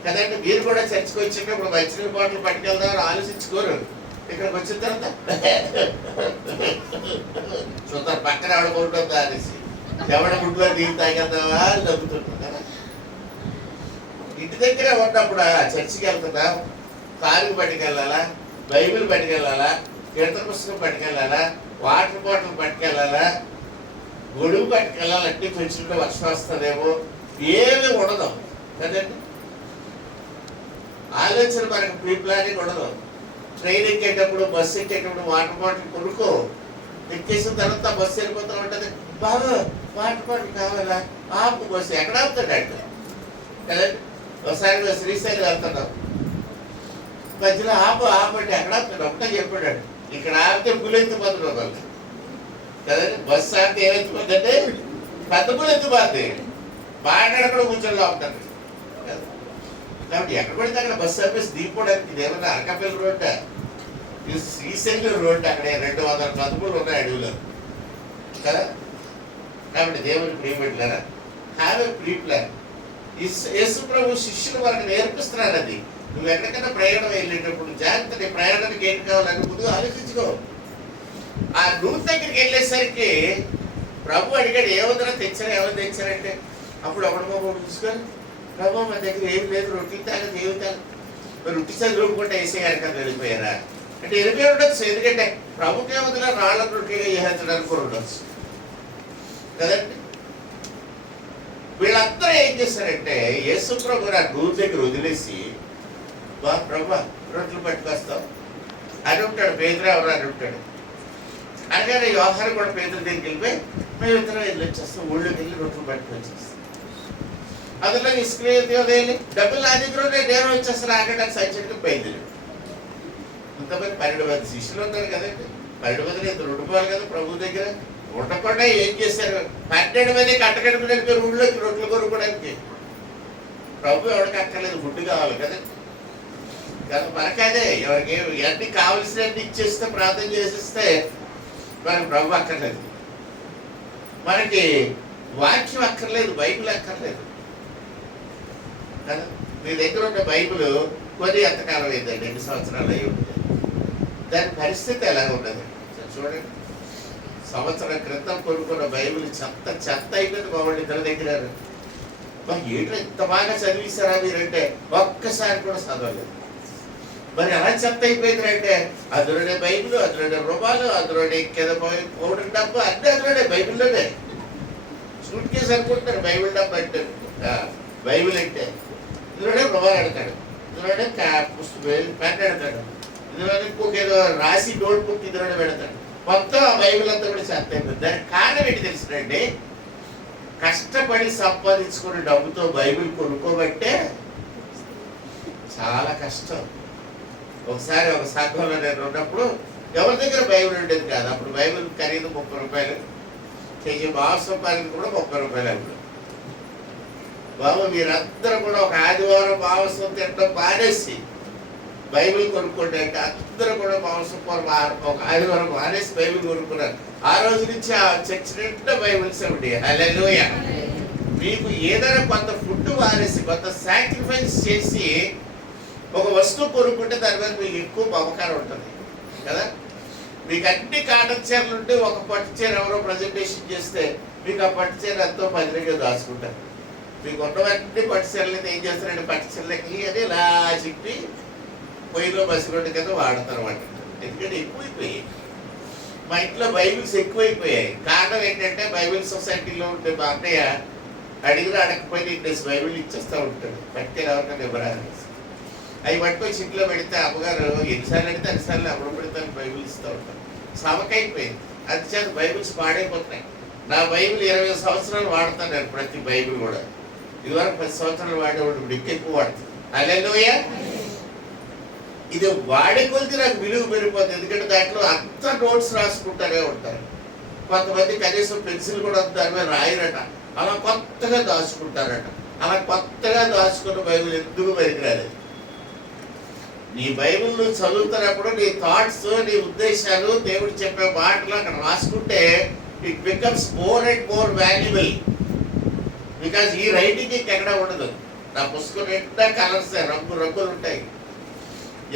కదండి. మీరు కూడా చర్చకు వచ్చేటప్పుడు మంచినీళ్ళ బాటిల్ పట్టుకెళ్దామని ఆలోచించుకోరు. ఇక్కడికి వచ్చిన తర్వాత చూస్తారు పక్కన ఆడుకుంటుందా అనేసి, ఎవడ గుడ్లో నీళ్ళు తాగేద్దామా అని నవ్వుతుంటారు కదా. ఇంటి దగ్గరే ఉన్నప్పుడు చర్చికి వెళ్తుందా, కారుకి పట్టుకెళ్ళాలా, బైబిల్ పట్టుకెళ్ళాలా, కీర్తన పుస్తకం పట్టుకెళ్ళాలా, వాటర్ బాటిల్ పట్టుకెళ్ళాలా, గొడుగు పట్టుకెళ్ళాలంటే కొంచెం వర్షం వస్తుందేమో, ఏమీ ఉండదు కదండి. ఆలోచన మనకు ప్రీ ప్లానింగ్ ఉండదు. ట్రైన్ ఎక్కేటప్పుడు, బస్సు ఎక్కేటప్పుడు వాటర్ బాటిల్ కొనుక్కో, ఎక్కేసిన తర్వాత బస్సు వెళ్ళిపోతూ ఉంటుంది. బాగా వాటర్ బాటిల్ కావాలా, ఆపు బస్సు ఎక్కడ ఆపుతాడు అంటే కదండి. ఒకసారి శ్రీశైలం వెళ్తున్నాం, మధ్యలో ఆపండి ఎక్కడ ఆపుతాడు ఒకటే చెప్పాడు. ఇక్కడ ఆపితే పులెత్తిపోతున్నాం వాళ్ళు కదండి. బస్సు ఆపితే ఏమెత్తిపోతుందంటే పెద్ద పులెత్తిపోతుంది. మాట్లాడకుండా కూర్చొని ఆపుతాడు. కాబట్టి ఎక్కడ పడితే అక్కడ బస్సు ఆపేసి దిగిపోవడానికి ఇదేమన్నా అనకాపల్లి రోడ్డు, ఇది శ్రీశైలం రోడ్డు. అక్కడ 200 కదుపులు ఉన్నాయి అడవిలో కదా. కాబట్టి దేవుని ప్రియపెట్టారా, హ్యావ్ ఎ ప్రీ ప్లాన్. యేసు ప్రభు శిష్యులు వాళ్ళకి నేర్పిస్తున్నారు. అది నువ్వు ఎక్కడికైనా ప్రయాణం వెళ్ళేటప్పుడు జాగ్రత్త, నీ ప్రయాణానికి ఏంటి కావాలని ముందుగా ఆలోచించుకో. ఆ నూనె దగ్గరికి వెళ్ళేసరికి ప్రభు అడిగాడు ఏమన్నా తెచ్చారా, ఏమైనా తెచ్చారంటే అప్పుడు ఒకటి చూసుకొని, ప్రభు మన దగ్గర ఏం లేదు, రొట్టె తాగదు ఏమి తాగదు, మరి రొట్టె చదువుకుంటే వేసే గారికి అది వెళ్ళిపోయారా అంటే వెళ్ళిపోయి ఉండొచ్చు. ఎందుకంటే ప్రభుకి ఏమవుతుందా రాళ్ళ రొట్టెగా వేసేస్తాడు అనుకుని ఉండొచ్చు కదండి. వీళ్ళందరూ ఏం చేస్తారంటే యేసు ప్రభు ఆ నూనె దగ్గర వదిలేసి, బా ప్రభు రొట్టెలు పట్టుకొస్తాం అని ఉంటాడు. పేదరు ఎవరు అని ఉంటాడు. అనగానే వ్యవహారం కూడా పేదల దగ్గరికి వెళ్ళిపోయి మేము ఇద్దరం వెళ్ళి వచ్చేస్తాం, ఊళ్ళోకి వెళ్ళి రొట్టెలు పట్టుకొచ్చేస్తాం. అందులో ఇసుకలేని డబ్బులు నా దగ్గర నేను వచ్చేస్తాను ఆగడానికి సంచరికి బయలుదేరాడు. ఇంతమంది 12 మంది శిష్యులు ఉన్నారు కదండి. 12 మందిని ఇంత ఉండిపోవాలి కదా ప్రభు దగ్గర. ఉండకుండా ఏం చేశారు, 12 మంది కట్టకడుపునడిపోయి ఊళ్ళోకి రొట్టెలు కొనుక్కోవడానికి. ప్రభు ఎవరికి అక్కర్లేదు, ఫుడ్ కావాలి కదా. మనకదే ఎవరికి అన్ని కావలసినన్ని ఇచ్చేస్తే ప్రార్థన చేసిస్తే మనకి ప్రభు అక్కర్లేదు. మనకి వాక్యం అక్కర్లేదు, బైబిల్ అక్కర్లేదు కదా. మీ దగ్గర ఉన్న బైబిల్ కొని ఎంతకాలం అయిందండి, 2 సంవత్సరాలు అయి ఉంటుంది. దాని పరిస్థితి ఎలా ఉన్నది చూడండి. సంవత్సరం క్రితం కొనుక్కున్న బైబిల్ చెత్త అయిపోయింది. బాగుండి ఇద్దరు దగ్గర ఏంటో ఇంత బాగా చదివిస్తారా మీరంటే ఒక్కసారి కూడా చదవలేదు. మరి ఎలా చెత్త అయిపోయింది అంటే అందులోనే బైబిల్, అందులోనే రుమాలు, అందులోనే కింద పౌడర్ డబ్బు అన్నీ అందులోనే బైబిల్లోనే. సూట్ కేసు అనుకుంటారు బైబిల్ డబ్బు అంటే, బైబిల్ అంటే ఇందులోనే రుమాలు అడతాడు, ఇందులోనే పుస్తకం పెన్ అడతాడు, ఇందులోనే ఇంకొక ఏదో రాసి నోట్ బుక్ ఇందులోనే పెడతాడు. మొత్తం ఆ బైబిల్ అంతా కూడా చెత్త అయిపోయింది. దానికి కారణం ఏంటి తెలుసునండి, కష్టపడి సంపాదించుకున్న డబ్బుతో బైబిల్ కొనుక్కోబట్టే చాలా కష్టం. ఒకసారి ఒక సంఘంలో నేను ఉన్నప్పుడు ఎవరి దగ్గర బైబిల్ ఉండేది కాదు. అప్పుడు బైబిల్ ఖరీదు 30 రూపాయలు, కేజీ మాంసం ఖరీదు కూడా 30 రూపాయలు. అప్పుడు బాబు మీరందరూ కూడా ఒక ఆదివారం మాంసం తినడం మానేసి బైబిల్ కొనుక్కోండి అంటే అందరూ కూడా మాంసం ఒక ఆదివారం మానేసి బైబిల్ కొనుక్కున్నారు. ఆ రోజు నుంచి ఆ చర్చ్ నిండా బైబిల్స్ ఉండి. హల్లెలూయా. మీకు ఏదైనా కొంత ఫుడ్ మానేసి కొంత సాక్రిఫైస్ చేసి ఒక వస్తువు కొనుక్కుంటే దాని మీద మీకు ఎక్కువ మమకారం ఉంటుంది కదా. మీకు అన్ని కాటన్ చీరలు ఉంటే ఒక పట్టు చీర ఎవరో ప్రజెంటేషన్ చేస్తే మీకు ఆ పట్టు చీర ఎంతో పదిగా దాచుకుంటారు. మీకు ఉన్నవన్నీ పట్టు చీరలు అయితే ఏం చేస్తారంటే పట్టు చీరలకి అని ఇలా చెప్పి పొయ్యిలో మసిగొండ కింద వాడతారు వాటి. ఎందుకంటే ఎక్కువైపోయాయి. మా ఇంట్లో బైబిల్స్ ఎక్కువైపోయాయి. కారణం ఏంటంటే బైబిల్ సొసైటీలో ఉంటే మా అన్నయ్య అడిగిన అడగకపోయినా ఇంట్రెస్ట్ బైబిల్ ఇచ్చేస్తూ ఉంటాడు. పట్టుకెళ్ళి ఎవరికైనా ఇవ్వరాని అవి పట్టుకొని ఇంట్లో పెడితే అమ్మగారు ఎన్నిసార్లు అడిగితే అన్నిసార్లు అప్పుడు పెడితే బైబిల్ ఇస్తూ ఉంటారు. సమకైపోయింది. అది చేత బైబిల్స్ పాడైపోతున్నాయి. నా బైబిల్ 20 సంవత్సరాలు వాడతాను నేను, ప్రతి బైబిల్ కూడా. ఇదివరకు 10 సంవత్సరాలు వాడేవాడు, ఇప్పుడు ఎక్కువ వాడుతుంది. హల్లెలూయా. ఇది వాడే కొలిది నాకు విలువ పెరిగిపోతుంది. ఎందుకంటే దాంట్లో అంత నోట్స్ రాసుకుంటారే ఉంటారు. కొంతమంది కనీసం పెన్సిల్ కూడా దాని మీద రాయరట, అలా కొత్తగా దాచుకుంటారట. అలా కొత్తగా దాచుకున్న బైబిల్ ఎందుకు పనికిరాలేదు. నీ బైబిల్ నువ్వు చదువుతున్నప్పుడు నీ థాట్స్, నీ ఉద్దేశాలు, దేవుడు చెప్పే మాటలు అక్కడ రాసుకుంటే it becomes more and more valuable. Because ఈ రైటింగ్ ఇంకెక్కడ ఉండదు. నా పుస్తకం నిండా కలర్స్, రంగులు ఉంటాయి.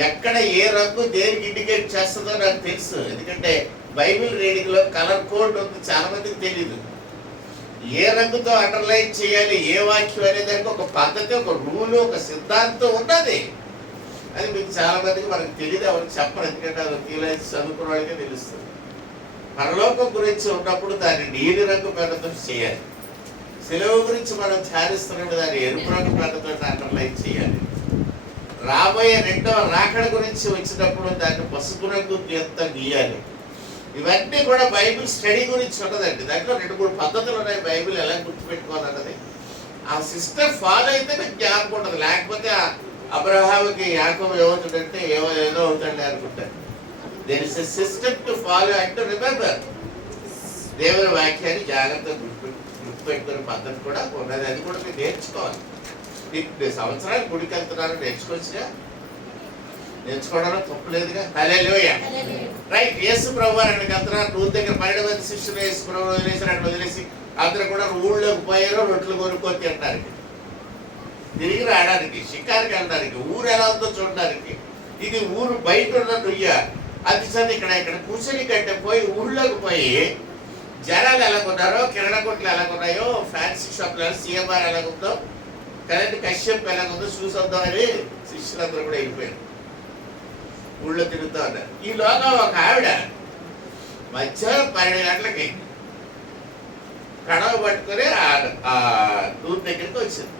ఎక్కడ ఏ రంగు దేనికి ఇండికేట్ చేస్తుందో నాకు తెలుసు. ఎందుకంటే బైబిల్ రీడింగ్ లో కలర్ కోడ్ ఉంది, చాలా మందికి తెలియదు. ఏ రంగుతో అండర్లైన్ చేయాలి, ఏ వాక్యం అనే దానికి ఒక పద్ధతి, ఒక రూలు, ఒక సిద్ధాంతం ఉన్నది. అది మీకు చాలా మందికి మనకు తెలియదు, ఎవరికి చెప్పరు. ఎందుకంటే అది తీలైతే చదువుకున్న వాళ్ళకే తెలుస్తుంది. పరలోకం గురించి ఉన్నప్పుడు దాన్ని నీలి రంగు పెద్దతో చేయాలి. సెలవు గురించి మనం ధ్యానిస్తున్నప్పుడు దాన్ని ఎరుపు రంగు పెద్దతో అండర్లైన్ చేయాలి. రాబోయే రెండవ రాకడ గురించి వచ్చినప్పుడు దాన్ని పసుపు రంగు ఎంత గీయాలి. ఇవన్నీ కూడా బైబిల్ స్టడీ గురించి ఉన్నదండి. దాంట్లో 2-3 పద్ధతులు ఉన్నాయి బైబిల్ ఎలా గుర్తుపెట్టుకోవాలన్నది. ఆ సిస్టమ్ ఫాలో అయితే మీకు జ్ఞాపకం ఉండదు. లేకపోతే అబ్రహాముకి యాకోబు ఏమవుతుందంటే ఏదో అవుతాడు అనుకుంటాడు. There is a system to follow and to remember. దేవుని వాక్యాన్ని జాగ్రత్తగా గుర్తుపెట్టుకునే పద్ధతి కూడా ఉన్నది. అది కూడా మీరు నేర్చుకోవాలి. సంవత్సరాలు గుడికి వెళ్తున్నారు, నేర్చుకోవడంలో తప్పు లేదుగా. హల్లెలూయా. రైట్. యేసు ప్రభు అక్కడికి వెళ్తున్నారు. నూరు దగ్గర 12 మంది శిష్యులు యేసు ప్రభు వదిలేసి అక్కడ వదిలేసి అందరూ కూడా ఊళ్ళోకి పోయారు, రొట్టెలు కొనుక్కొని తినడానికి, తిరిగి రావడానికి, షికారుకి వెళ్ళడానికి, ఊరు ఎలా ఉందో చూడడానికి. ఇది ఊరు బయట ఉన్న నుయ్య. అది చదివి ఇక్కడ కూర్చొని కంటే పోయి ఊళ్ళోకి పోయి జనాలు ఎలాగున్నారో, కిరణ కొట్లు ఎలాగున్నాయో, ఫ్యాన్సీ షాప్లు సిఎంఆర్ ఎలాగుందో, కరెంట్ కశ్యప్ ఎలాగుందో చూసొద్దామని శిష్యులందరూ కూడా వెళ్ళిపోయారు. ఊళ్ళో తిరుగుతూ ఉన్నారు. ఈలోగా ఒక ఆవిడ మధ్యాహ్నం 12 గంటలకి కడవ పట్టుకొని ఆ టూర్ దగ్గరికి వచ్చింది.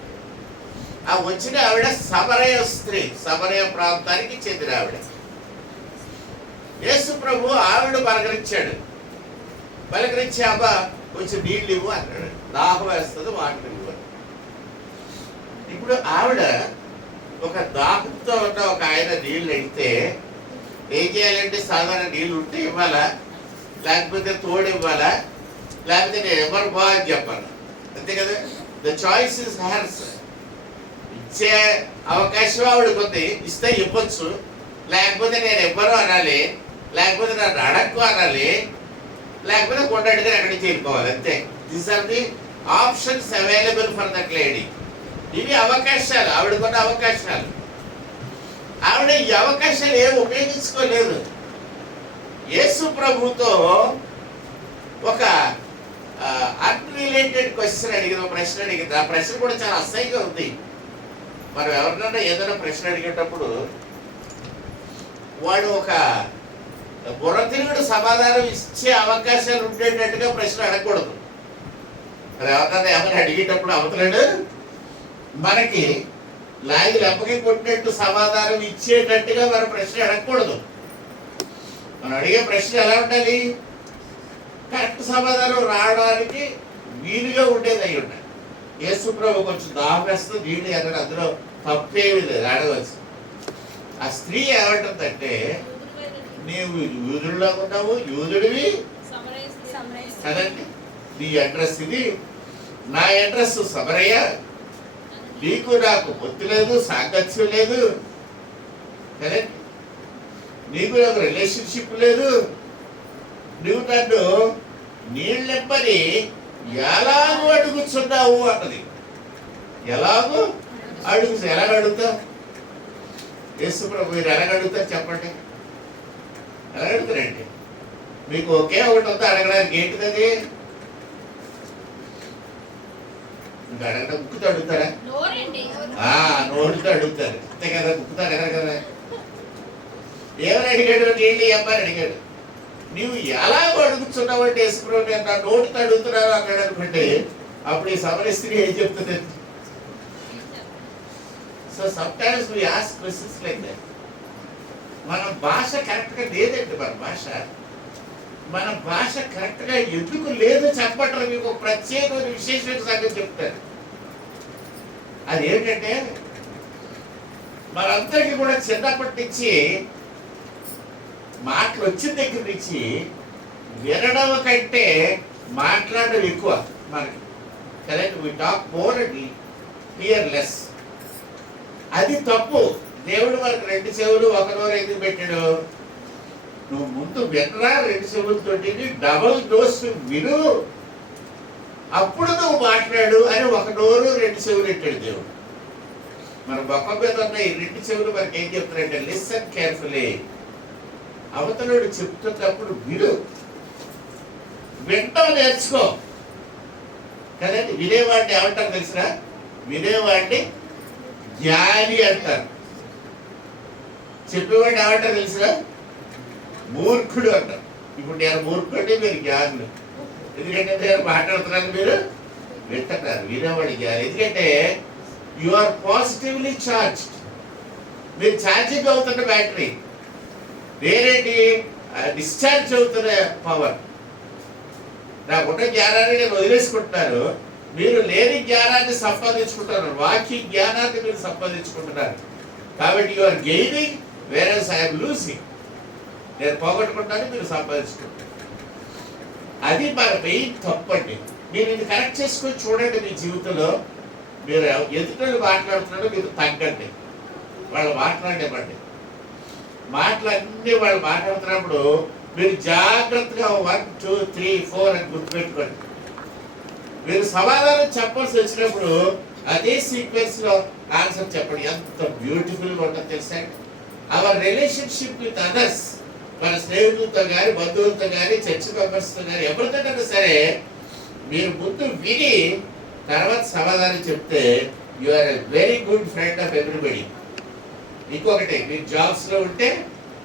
ఆ వచ్చిన ఆవిడ సమరయ స్త్రీ, సమరయ ప్రాంతానికి చెందిన ఆవిడ. యేసు ప్రభు ఆవిడ పలకరించి అబ్బా కొంచెం నీళ్ళు ఇవ్వు అన్నాడు. దాహం వేస్తుంది, వాటర్ ఇవ్వు. ఇప్పుడు ఆవిడ ఒక దాహంతో ఉన్న ఒక ఆయన నీళ్ళు అడిగితే ఏం చేయాలంటే సాధారణ నీళ్ళు ఉంటే ఇవ్వాలా, లేకపోతే తోడు ఇవ్వాలా, లేకపోతే నేను ఎవరు బా అని చెప్పాను, అంతే కదా. The choice is hertz. ఇచ్చే అవకాశం ఆవిడకి ఉంది. ఇస్తే ఇవ్వచ్చు, లేకపోతే నేను ఎవ్వరు అనాలి, లేకపోతే నన్ను అడక్కు అనాలి, లేకపోతే కొండడిగా ఎక్కడికి చేరుకోవాలి, అంతే. These are the options available for that lady. ఇవి అవకాశాలు, ఆవిడకున్న అవకాశాలు. ఆవిడ ఈ అవకాశాలు ఏమి ఉపయోగించుకోలేదు. యేసు ప్రభుతో ఒక అన్రిలేటెడ్ క్వశ్చన్ అడిగింది, ప్రశ్న అడిగింది. ఆ ప్రశ్న కూడా చాలా అసహ్యంగా ఉంది. మనం ఎవరినైనా ఏదైనా ప్రశ్న అడిగేటప్పుడు వాడు ఒక బుర్రతిరుగుడు సమాధానం ఇచ్చే అవకాశాలు ఉండేటట్టుగా ప్రశ్న అడగకూడదు. మరి ఎవరైనా అడిగేటప్పుడు అవతలాడు మనకి లాగిలు అప్పకి కొట్టినట్టు సమాధానం ఇచ్చేటట్టుగా మన ప్రశ్న అడగకూడదు. మనం అడిగే ప్రశ్న ఎలా ఉండాలి? కరెక్ట్ సమాధానం రావడానికి వీలుగా ఉండేది అయి ఉండాలి. యేసు ప్రభు కొంచెం దాహం వేస్తే నీళ్ళు అన్నాడు, అందులో తప్పేమి లేదు, అడగవచ్చు. ఆ స్త్రీ ఏమంటుందంటే, నీవు యూదుల్లో ఉన్నావు, యూదుడివి కదండి, నీ అడ్రస్ ఇది, నా అడ్రస్ సమరయ్య, నీకు నాకు పొత్తు లేదు, సాంగత్యం లేదు కదండి, నీకు నాకు రిలేషన్షిప్ లేదు, నువ్వు నన్ను నీళ్ళెప్పని ఎలాగూ అడుగుతున్నావు అన్నది. ఎలాగూ అడుగుతా యేసు ప్రభు మీరు ఎలాగ అడుగుతారు చెప్పండి, ఎలా అడుగుతారండి? మీకు ఒకే ఒకటి ఉందో అడగడానికి, ఏంటిది అది? ఇంకా అడగడం బుక్కుతో అడుగుతారా? నోరండి. నోటితో అడుగుతారు అంతే కదా, బుక్కుతో అడగరు కదా. ఏమని అడిగాడు? నీళ్ళు అమ్మని అడిగాడు. నీవు ఎలా అడుగుతున్నావు అంటే యేసుప్రభు నేను నా నోటితో అడుగుతున్నావు అన్నాడు అనుకుంటే అప్పుడు ఈ సమర స్త్రీ ఏం చెప్తుంది? So sometimes we ask questions like that. మన భాష కరెక్ట్గా లేదండి. మన భాష కరెక్ట్గా ఎందుకు లేదు చెప్పటం మీకు ఒక ప్రత్యేకమైన విశేషమైన సంగతి చెప్తారు. అది ఏంటంటే మనందరికీ కూడా చిన్నప్పటి నుంచి మాటలు వచ్చిన దగ్గర నుంచి వినడం కంటే మాట్లాడడం ఎక్కువ మనకి. Correct, we talk more and hear less. అది తప్పు. దేవుడు మనకు 2 చెవులు 1 నోరు ఎందుకు పెట్టాడు? నువ్వు ముందు వినరా 2 చెవులతోటి, డబుల్ డోస్ విను, అప్పుడు నువ్వు మాట్లాడు అని 1 నోరు 2 చెవులు పెట్టాడు దేవుడు. మన మొక్క మీద ఉన్న ఈ 2 చెవులు మనకి ఏం చెప్తారంటే లిసన్ కేర్ఫుల్లీ. అవతలుడు చెప్తున్నప్పుడు విను, వింటావు నేర్చుకో కదండి. వినేవాడిని ఏమంటారు తెలిసినా? వినేవాడిని జ్ఞాని అంటారు. చెప్పేవాడిని ఏమంటారు తెలిసినా? మూర్ఖుడు అంటారు. ఇప్పుడు నేను మూర్ఖుడు అంటే మీరు జ్ఞానులు, ఎందుకంటే నేను మాట్లాడుతున్నాను, మీరు వింటున్నారు. వినేవాడి జ్ఞాని. ఎందుకంటే యు ఆర్ పాజిటివ్లీ ఛార్జ్డ్. మీరు ఛార్జింగ్ అవుతున్న బ్యాటరీ, వేరేటి డిశ్చార్జ్ అవుతున్న పవర్. నాకున్న జ్ఞానాన్ని నేను వదిలేసుకుంటున్నాను, మీరు లేని జ్ఞానాన్ని సంపాదించుకుంటున్నారు, వాక్య జ్ఞానాన్ని మీరు సంపాదించుకుంటున్నారు. కాబట్టి you are gaining whereas I'm losing. నేను పోగొట్టుకుంటాను, మీరు సంపాదించుకుంటారు. అది మన మెయిన్ తప్పండి. మీరు ఇది కరెక్ట్ చేసుకొని చూడండి. మీ జీవితంలో మీరు ఎదుటి మాట్లాడుతున్నారో మీరు తగ్గండి, వాళ్ళు మాట్లాడేవ్వండి. మాటలన్నీ వాళ్ళు మాట్లాడుతున్నప్పుడు మీరు జాగ్రత్తగా 1 2 3 4 అని గుర్తుపెట్టుకోండి. మీరు సమాధానం చెప్పాల్సి వచ్చినప్పుడు అదే సీక్వెన్స్ లో ఆన్సర్ చెప్పండి. ఎంత బ్యూటిఫుల్ గా ఉంటుందో తెలుసా? అవర్ రిలేషన్షిప్ విత్ అదర్స్, మన స్నేహితులతో కానీ బంధువులతో కానీ చర్చ్ మెంబర్స్తో కానీ ఎవరితోనైనా సరే మీరు ముందు విని తర్వాత సమాధానం చెప్తే you are a very good friend of everybody. ఇంకొకటి, మీరు జాబ్స్ లో ఉంటే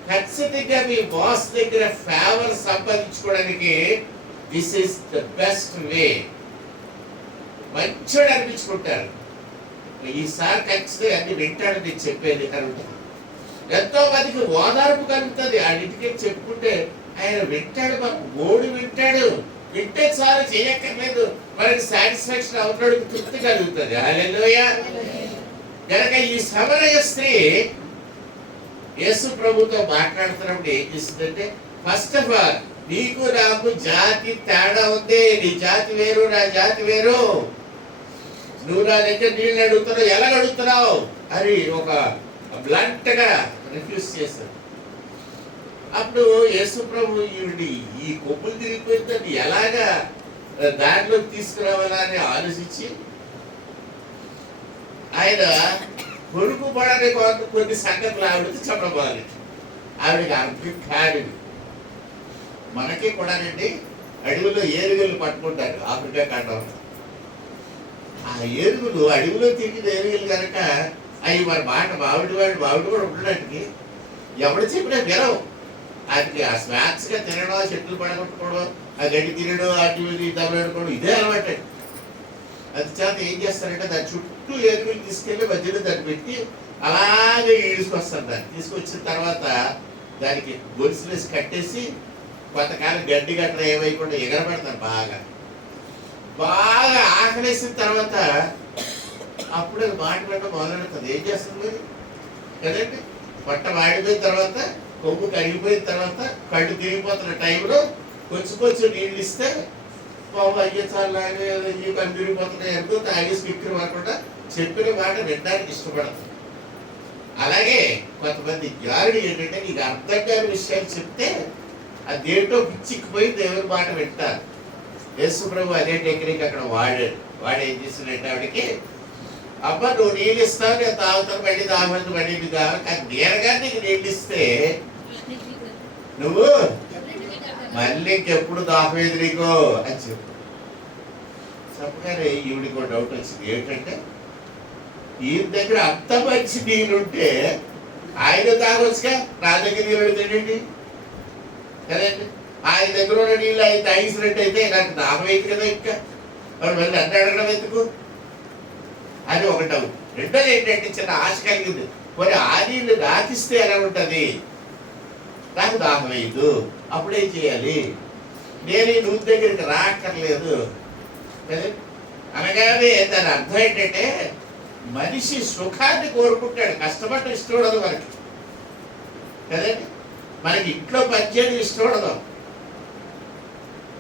ఖచ్చితంగా మీ బాస్ దగ్గర ఫేవర్ సంపాదించుకోవడానికి this is the best way. మంచిగా అనిపించుకుంటారు. ఈసారి ఖచ్చితంగా అన్ని వింటాడు నేను చెప్పేది కలుగుతుంది. ఎంతో మందికి ఓదార్పు కలుగుతుంది. ఆ ఇంటికి చెప్పుకుంటే ఆయన వింటాడు, మాకు మూడు వింటాడు, వింటే చాలు, చేయక్కర్లేదు, మనకి సాటిస్ఫాక్షన్ అవుతాడు, తృప్తి కలుగుతుంది. హల్లెలూయా. కనుక ఈ సమరయ స్త్రీ యేసు ప్రభుతో మాట్లాడుతున్నప్పుడు ఏం చేస్తుందంటే, ఫస్ట్ ఆఫ్ ఆల్ నీకు నాకు జాతి తేడా ఉంది, నీ జాతి వేరు నా జాతి వేరు, నువ్వు నా దగ్గర నీళ్ళు అడుగుతున్నావు, ఎలా అడుగుతున్నావు అని ఒక బ్లంట్ గా రిఫ్యూజ్ చేశాడు. అప్పుడు యేసు ప్రభు ఈ కొమ్ములు తిరిగిపోయిందని ఎలాగా దారిలోకి తీసుకురావాలా అని ఆలోచించి ఆయన కొడుకు పడని కొన్ని సంగతులు ఆవిడకి చెప్పబోవాలి. ఆవిడకి అర్థం కాదు. మనకి కూడానండి అడవిలో ఏనుగులు పట్టుకుంటారు ఆఫ్రికా ఖండంలో. ఆ ఏనుగులు అడవిలో తిరిగిన ఏనుగులు కనుక అవి మరి మాట మావిడి కూడా ఉండడానికి ఎవడు చెప్పినా వినవు. వాటికి ఆ స్నాక్స్గా తినడం, చెట్లు పడగొట్టుకోవడం, ఆ గడ్డి తినడం, అటు దెబ్బలాడుకోవడం ఇదే అలవాటు. అది చేత ఏం చేస్తారంటే దాని చుట్టూ ఏనుగులు తీసుకెళ్ళి మధ్యలో దాన్ని పెట్టి అలాగే ఈడ్చుకొస్తారు. దాన్ని తీసుకొచ్చిన తర్వాత దానికి గొలుసులు వేసి కట్టేసి కొంతకాలం గడ్డి గట్ర ఏమైకుండా ఎగరబెడతారు. బాగా ఆకలేసిన తర్వాత అప్పుడు అది మాట్లాడడం మొదలెడుతుంది. ఏం చేస్తుంది మరి కదండి, పొట్ట వాడిపోయిన తర్వాత, కొమ్ము కరిగిపోయిన తర్వాత, కళ్ళు తిరిగిపోతున్న టైంలో కొంచెం నీళ్ళు ఇస్తే బాబు అయ్యే చాలా ఈ కళ్ళు తిరిగిపోతున్నాయి ఎంతో తాగేసి విక్రి పడకుండా చెప్పిన మాట వినడానికి ఇష్టపడతారు. అలాగే కొంతమంది జారుడు ఏంటంటే నీకు అర్థం కాని విషయాలు చెప్తే అదేంటో పిచ్చిక్కిపోయి దేవుని మాట వింటారు. యేసు ప్రభు అదే టెక్నిక్ అక్కడ వాడు ఏం చేసినట్టు ఆవిడకి, అబ్బా నువ్వు నీళ్ళు ఇస్తావు, నేను తాగుతాను, మళ్ళీ దాహమంది మళ్ళీ కావాలి, కానీ నేరుగా నీకు నీళ్ళు ఇస్తే నువ్వు మళ్ళీ ఇంకెప్పుడు దాపేది నీకు అని చెప్పు. చెప్పగానే ఈవిడికి డౌట్ వచ్చింది. ఏంటంటే ఈయన దగ్గర అంత మంచి నీళ్ళుంటే ఆయన తాగొచ్చుగా, నా దగ్గర నీళ్ళు అడుగుతాడండి కదండి. ఆయన దగ్గర ఉన్న నీళ్ళు ఆయన తాగిసినట్టు అయితే నాకు దాహం అయింది కదా, ఇంకా మరి మళ్ళీ అన్న అడగడం ఎందుకు అని ఒక డౌట్. రెండోది ఏంటంటే చిన్న ఆశ కలిగింది, మరి ఆ నీళ్ళు నాకిస్తే ఎలా ఉంటుంది, నాకు దాహం అయ్యదు, అప్పుడేం చేయాలి, నేను ఈ నూతి దగ్గరికి రాక్కర్లేదు కదా. అనగానే దాని అర్థం ఏంటంటే మనిషి సుఖాన్ని కోరుకుంటాడు, కష్టపడటం ఇష్టం ఉండదు మనకి కదండి. మనకి ఇంట్లో పనిచేయడం ఇష్టం ఉండదు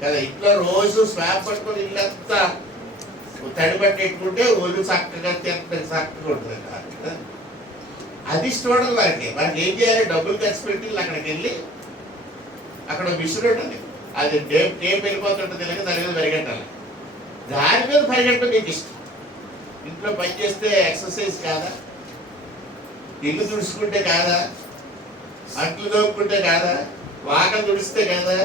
కదా. ఇంట్లో రోజు స్వాబ్ పట్టుకొని ఇల్లంతా తడిపట్టేట్టుకుంటే ఒళ్ళు చక్కగా తింటే చక్కగా ఉంటుంది కదా. అది ఇష్టం ఉండదు మనకి. మనకి ఏం చేయాలి, డబ్బులు ఖర్చు పెట్టి అక్కడికి వెళ్ళి అక్కడ మిషన్ ఉంటుంది, అది టేప్ వెళ్ళిపోతుంటుంది ఇలాగ, దాని మీద పరిగెట్టాలి, దాని మీద పరిగెట్టడం నీకు ఇష్టం. ఇంట్లో పని చేస్తే ఎక్సర్సైజ్ కాదా, ఇల్లు తుడుచుకుంటే కాదా, అంట్లు తోపుకుంటే కాదా, వాకలు తుడిస్తే కాదా,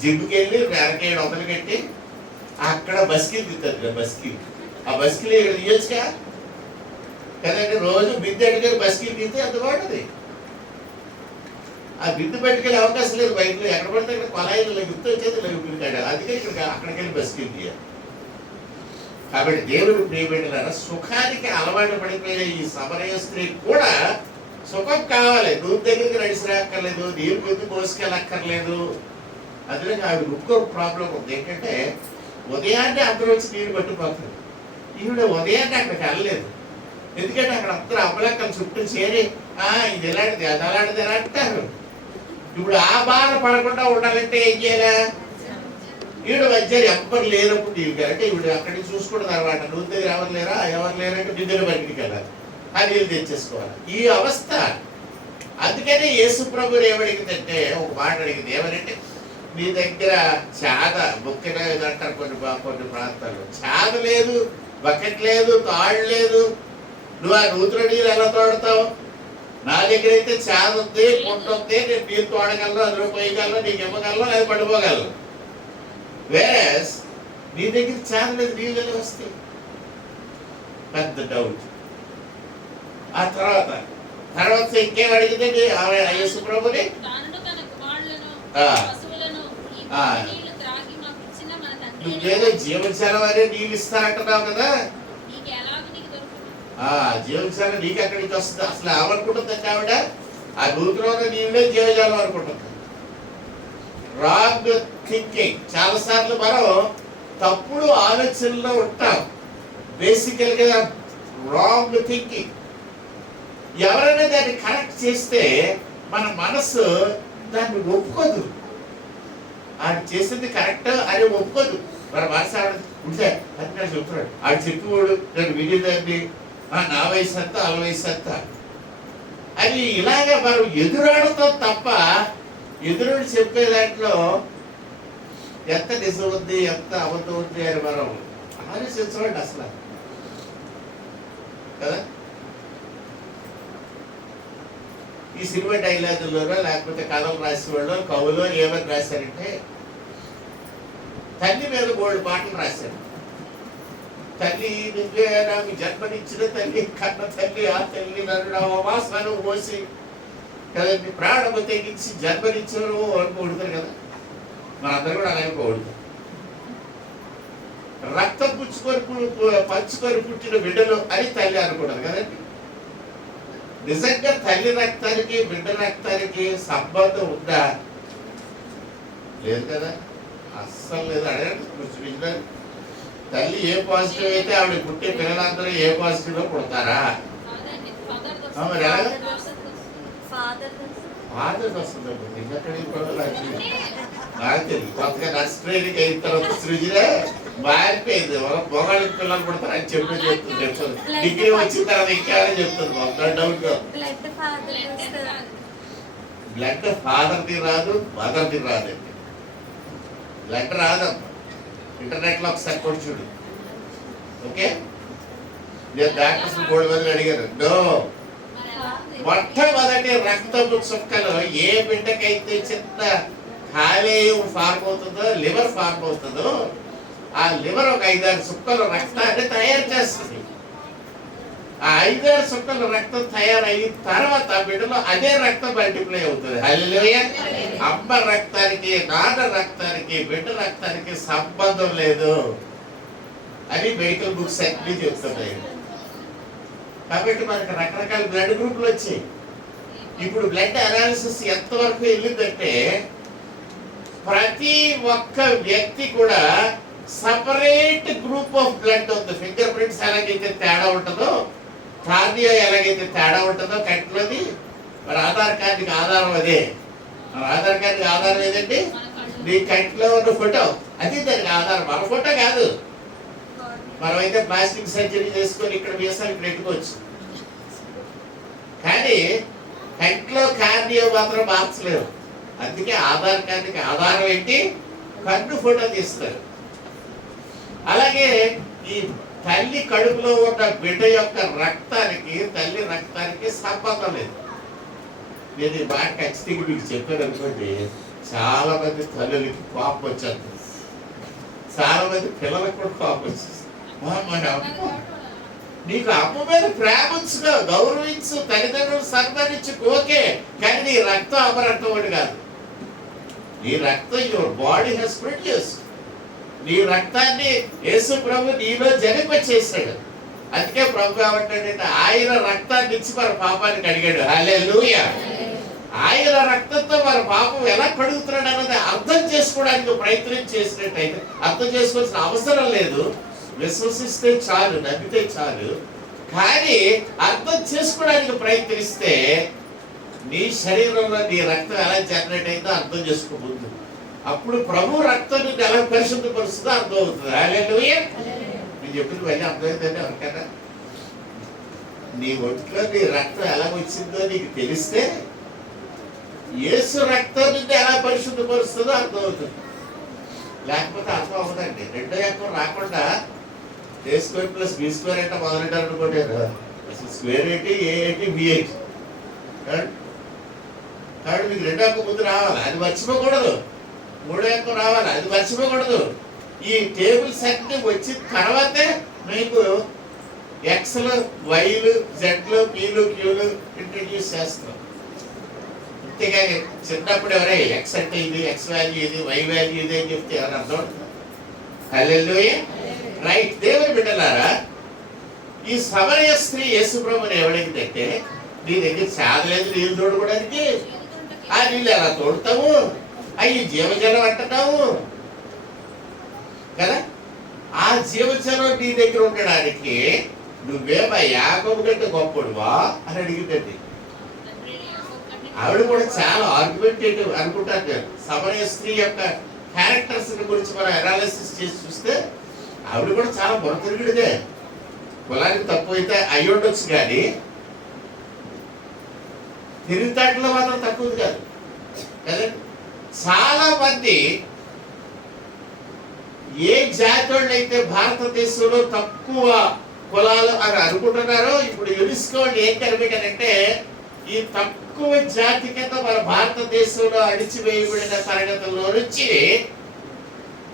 జిమ్కి వెళ్ళి అరకేడు వందలు కట్టి అక్కడ బస్కిల్ తింటారు, బస్కిల్ ఆ బస్కిల్ ఇక్కడ తీయొచ్చుగా కదండి. రోజు బిందె అడిగారు బస్కిల్ తీస్తే అంత బాగుంటుంది. ఆ బిందు పెట్టుకెళ్ళే అవకాశం లేదు బయటలో, ఎక్కడ పడితే అక్కడ కొలాయిలు గుర్తు వచ్చేది లేదు, అందుకే ఇక్కడ అక్కడికి వెళ్ళి బస్కిల్ తీయాలి. కాబట్టి దేవుడు ప్రియబిడ్డలారా, సుఖానికి అలవాటు పడిపోయిన ఈ సమరయ స్త్రీ కూడా సుఖం కావాలి, నూనె దగ్గరికి నడిచి రాక్కర్లేదు, నీరు పొద్దు మోసుకెళ్ళక్కర్లేదు. అందులో ఆవిడ ఇంకో ప్రాబ్లం ఉంది, ఏంటంటే ఉదయాన్నే అందరూ వచ్చి నీరు పట్టుకుపోతుంది, ఈవిడ ఉదయాన్నే అక్కడికి వెళ్ళలేదు. ఎందుకంటే అక్కడ అందరూ అమ్మలక్కలు చుట్టూ చేరి ఇది ఎలాంటిది అది అలాంటిది అని అంటారు. ఇప్పుడు ఆ బాధ పడకుండా ఉండాలంటే ఏం చేయాలా, ఈవిడ మధ్యాహ్నం ఎవ్వరు లేనప్పుడు నీళ్ళు అంటే ఈవిడ అక్కడికి చూసుకుంటుంది అనమాట. నూనె దగ్గర ఎవరు లేరా, ఎవరు లేరంటే బిందెలు బయటికి వెళ్ళాలి, ఆ నీళ్ళు తెచ్చేసుకోవాలి, ఈ అవస్థ. అందుకనే యేసు ప్రభు ఏమడిగిందంటే ఒక మాట అడిగింది, ఏమనంటే నీ దగ్గర చాద బొక్కెన అంటారు కొన్ని ప్రాంతాల్లో, చాద లేదు, బకెట్ లేదు, తాడు లేదు, నువ్వు ఆ నూతుల నీళ్ళు ఎలా తోడతావు, నా దగ్గర అయితే చాద ఉంది, పొట్టు ఉంది, నేను నీళ్ళు తోడగలను, అందులో పోయగలను, నీకు ఇవ్వగలను, అది పడిపోగలను. వేరస్ నీ దగ్గర చాద లేదు, నీళ్ళు ఎలా వస్తాయి, పెద్ద డౌట్. ఆ తర్వాత ఇంకేం అడిగిందండి ఆమె యేసు ప్రభుని, నువ్వేదో జీవనశాల వారే నీళ్ళు ఇస్తానంటున్నావు కదా, జీవనశాల నీకు ఎక్కడి నుంచి వస్తుంది, అసలు ఏమనుకుంటుందండి ఆవిడ, ఆ నూతిలో నీళ్ళే జీవజాలం అనుకుంటుంది. Wrong thinking. చాలా సార్లు మనం తప్పుడు ఆలోచనలో ఉంటాం, బేసికల్ గా రాంగ్ థింకింగ్. ఎవరైనా దాన్ని కరెక్ట్ చేస్తే మన మనసు దాన్ని ఒప్పుకోదు, ఆడు చేసింది కరెక్ట్ అని ఒప్పుకోదు. మన మనసు ఆవిడ ఉంటే అది నేను చెప్తున్నాడు, ఆడు చెప్పేవాడు నేను వినేదాన్ని, నా వయసు అంతా వాళ్ళ వయసు అంతా అది ఇలాగే మనం ఎదురాడుతాం తప్ప ఎదురుడు చెప్పే దాంట్లో ఎంత నిజం ఉంది ఎంత అబద్ధం ఉంది అని మనం ఆలోచించండి అసలు కదా. ఈ సినిమా డైలాగుల్లోనో లేకపోతే కథలు రాసిన వాళ్ళు కవులో ఏమని రాశారంటే, తల్లి మీద 3 పాటలు రాశారు. తల్లి నువ్వే నాకు జన్మనిచ్చిన తల్లి, కన్న తల్లి, ఆ తల్లి నన్ను వాసనను పోసి కదండి ప్రాణము తెగించి జన్మనిచ్చిన అనుకోడుతారు కదా, మనందరూ కూడా అలాగే పోడుతాం. రక్తం పంచుకొని పుట్టిన బిడ్డలు అని తల్లి అనుకుంటారు కదండి. నిజంగా తల్లి రక్తానికి బిడ్డ రక్తానికి సంబంధం ఉందా? లేదు కదా, అస్సలు లేదు. అడగండి, తల్లి ఏ పాజిటివ్ అయితే ఆవిడ పుట్టే పిల్లలందరూ ఏ పాజిటివ్ లో పుడతారా? మరి ఎలాగ ఫాదర్ వస్తుంది, నాకు తెలియదు. కొత్తగా నర్సరీకి అయిన తర్వాత సృజనే మారిపోయింది, మొగాళ్ళకి పిల్లలు పుడతారు అని చెప్తుంది. డిగ్రీ వచ్చిన తర్వాత ఇంకేమని చెప్తుంది, ఒక డౌట్. బ్లడ్ ఫాదర్ది రాదు, మదర్ది రాదండి. బ్లడ్ రాదమ్మా, ఇంటర్నెట్ లో ఒకసారి కొట్టి చూడు. ఓకే, నేను డాక్టర్స్ 3 మంది అడిగారు. నో, మొట్టమొదటి రక్తపు చుక్కలు ఏ బిడ్డకైతే చిన్న కాలేయం ఫార్మ్ అవుతుందో, లివర్ ఫార్మ్ అవుతుందో, ఆ లివర్ ఒక 5-6 చుక్కల రక్తాన్ని తయారు చేస్తుంది. ఆ 5-6 చుక్కల రక్తం తయారయిన తర్వాత బిడ్డలో అదే రక్తం మల్టిప్లై అవుతుంది. హల్లెలూయా. అమ్మ రక్తానికి, నాన్న రక్తానికి, బిడ్డ రక్తానికి సంబంధం లేదు అని మెడికల్ బుక్స్ అన్ని చెప్తున్నాయి. కాబట్టి మనకి రకరకాల బ్లడ్ గ్రూపులు వచ్చాయి. ఇప్పుడు బ్లడ్ అనాలిసిస్ ఎంతవరకు వెళ్ళిందంటే ప్రతి ఒక్క వ్యక్తి కూడా సపరేట్ గ్రూప్ ఆఫ్ బ్లడ్ ఉంది. ఫింగర్ ప్రింట్స్ ఎలాగైతే తేడా ఉంటుందో, కార్డియో ఎలాగైతే తేడా ఉంటుందో కంటిలోది, మరి ఆధార్ కార్డుకి ఆధారం అదే. మరి ఆధార్ కార్డుకి ఆధారం ఏదండి? నీ కంటిలో ఉన్న ఫోటో, అది దానికి ఆధారం. మన ఫోటో కాదు. మనమైతే ప్లాస్టిక్ సర్జరీ చేసుకొని ఇక్కడ వేసాలు ఇక్కడ పెట్టుకోవచ్చు, కానీ కంటిలో కార్డియో మాత్రం మార్చలేవు. అందుకే ఆధార్ కార్డుకి ఆధారం ఏంటి? కన్ను ఫోటో తీస్తారు. అలాగే ఈ తల్లి కడుపులో ఉన్న బిడ్డ యొక్క రక్తానికి, తల్లి రక్తానికి సంబంధం లేదు. నేను ఈ మాట ఖచ్చితంగా మీకు చెప్పాను అనుకోండి, చాలా మంది తల్లులకి కోపం వచ్చేది, చాలా మంది పిల్లలకు కూడా కోపం వచ్చేది. నీకు అమ్మ మీద ప్రేమ ఉంచుకో, గౌరవించు, తల్లిదండ్రులు సన్మానించు, ఓకే, కానీ నీ రక్తం అమ్మ రక్తం ఒకటి కాదు. నీ రక్తం యువర్ బాడీ హెస్ ప్రొడ్యూస్. నీ రక్తాన్ని యేసు ప్రభు నీలో జనిపచేసాడు. అందుకే ప్రభు ఏమంటాడంటే ఆయన రక్తాన్ని ఇచ్చి మన పాపాన్ని కడిగాడు. హల్లెలూయా. ఆయన రక్తంతో మన పాపం ఎలా కడుగుతున్నాడు అన్నది అర్థం చేసుకోవడానికి ప్రయత్నం చేసినట్టయితే, అర్థం చేసుకోవాల్సిన అవసరం లేదు, విశ్వసిస్తే చాలు, నమ్మితే చాలు. కానీ అర్థం చేసుకోవడానికి ప్రయత్నిస్తే నీ శరీరంలో నీ రక్తం ఎలా జనరేట్ అయిందో అర్థం చేసుకోబోతుంది. అప్పుడు ప్రభు రక్తం నుండి ఎలా పరిశుద్ధపరుస్తుందో అర్థం అవుతుంది. హల్లెలూయా. నేను చెప్పింది మళ్ళీ అర్థమైందండి ఎవరికైనా? నీ ఒంట్లో నీ రక్తం ఎలా వచ్చిందో నీకు తెలిస్తే యేసు రక్తం నుండి ఎలా పరిశుద్ధపరుస్తుందో అర్థం అవుతుంది. లేకపోతే అర్థం అవుతుందండి. రెండో ఎక్కం రాకుండా ఏ స్క్వేర్ ప్లస్ బి స్క్వేర్ అంటే మొదలెట్టారు అనుకోండి, అసలు స్క్వేర్ ఏంటి, ఏ ఏంటి, బి ఏంటి. కాబట్టి మీకు రెండో ఎక్కం ముందు రావాలి, అది మర్చిపోకూడదు. మూడో ఎక్కం రావాలి, అది మర్చిపోకూడదు. ఈ టేబుల్స్ అన్ని వచ్చిన తర్వాతే మీకు ఎక్స్లు, వైలు, జెడ్లు, పీలు, క్యూలు ఇంట్రడ్యూస్ చేస్తున్నాం. అంతేగాని చిన్నప్పుడు ఎవరే ఎక్స్ అంటే ఇది, ఎక్స్ వాల్యూ ఇది, వై వాల్యూ ఇది అని చెప్తే ఎవరు అర్థం అవుతుంది? హల్లెలూయా. రైట్. దేవుని బిడ్డలారా, ఈ సమరయ స్త్రీ యేసు ప్రభుని ఎవడైందంటే, నీ దగ్గర చాదలేదు నీళ్ళు తోడుకోవడానికి, ఆ నీళ్ళు ఎలా తోడుతావు, అవి జీవజలం అంటున్నావు కదా. ఆ జీవజలం నీ దగ్గర ఉండడానికి నువ్వేమా యాకోబు కంటే గొప్పడువా అని అడిగిందండి. ఆవిడ కూడా చాలా ఆర్గ్యుమెంటేటివ్ అనుకుంటాను నేను. సమరయ స్త్రీ యొక్క క్యారెక్టర్స్ గురించి మనం అనాలిసిస్ చేసి చూస్తే ఆవిడ కూడా చాలా బుర్రతిరుగుడిదే. కులానికి తక్కువ అయితే అయ్యి ఉండొచ్చు, కానీ తిరుగుతాట్లో మాత్రం తక్కువది కాదు కదండి. చాలా మంది ఏ జాతి వాళ్ళు అయితే భారతదేశంలో తక్కువ కులాలు అని అనుకుంటున్నారో, ఇప్పుడు యునెస్కో వాళ్ళు ఏం కనిపెట్టారంటే, ఈ తక్కువ జాతి కింద మన భారతదేశంలో అణిచివేయబడిన తరగతుల్లో నుంచి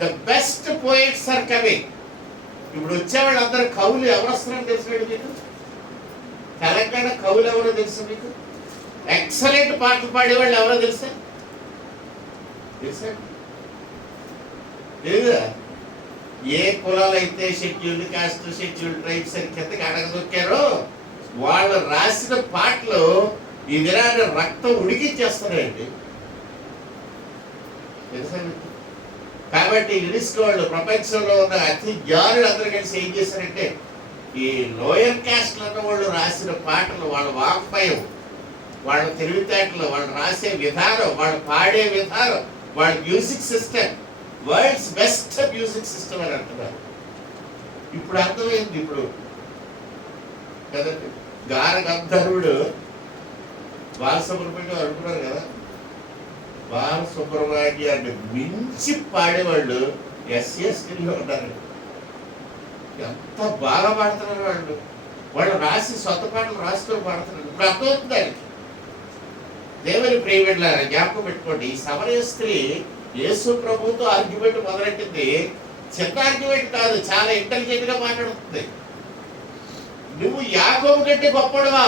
the best poets are coming. ఇప్పుడు వచ్చేవాళ్ళు అందరూ కవులు ఎవరు వస్తున్నారో తెలుసు మీకు? తెలంగాణ కవులు ఎవరో తెలుసు మీకు? ఎక్సలెంట్ పాటలు పాడేవాళ్ళు ఎవరో తెలుసా? లేదా? ఏ కులాలు అయితే షెడ్యూల్డ్ కాస్ట్, షెడ్యూల్డ్ ట్రైబ్స్ అని కిందకి అడగదొక్కారో వాళ్ళు రాసిన పాటలు ఈ దినాన్ని రక్తం ఉడికిచ్చేస్తున్నాయండి, తెలుసా? కాబట్టి యునెస్కో వాళ్ళు ప్రపంచంలో ఉన్న అతి జ్ఞానులు అందరూ కలిసి ఏం చేశారంటే, ఈ లోయర్ క్యాస్ట్లు అన్న వాళ్ళు రాసిన పాటలు, వాళ్ళ వాగ్మయం, వాళ్ళ తెలివితేటలు, వాళ్ళు రాసే విధానం, వాళ్ళు పాడే విధానం, వాళ్ళ music system world's best music system అని అంటున్నారు. ఇప్పుడు అర్థమైంది. ఇప్పుడు కదండి, గాన గంధర్వుడు బాలసుబ్రహ్మణ్యం అనుకున్నారు కదా, బాలసుబ్రహ్మణ్యాన్ని మించి పాడేవాళ్ళు ఎస్ఎస్టీలో ఉన్నారు. ఎంత బాగా పాడుతున్నారు వాళ్ళు. వాళ్ళు రాసి సొంత పాటలు రాసుకొని పాడుతున్నారు. ఇప్పుడు అర్థమవుతుంది దానికి. దేవుని ప్రియబిడ్డలారా జ్ఞాపకం పెట్టుకోండి, ఈ సమరయ స్త్రీ యేసు ప్రభువుతో ఆర్గ్యుమెంట్ మొదలెట్టింది. చిన్న ఆర్గ్యుమెంట్ కాదు, చాలా ఇంటెలిజెంట్ గా మాట్లాడుతుంది. నువ్వు యాకోబు కంటే గొప్పడువా,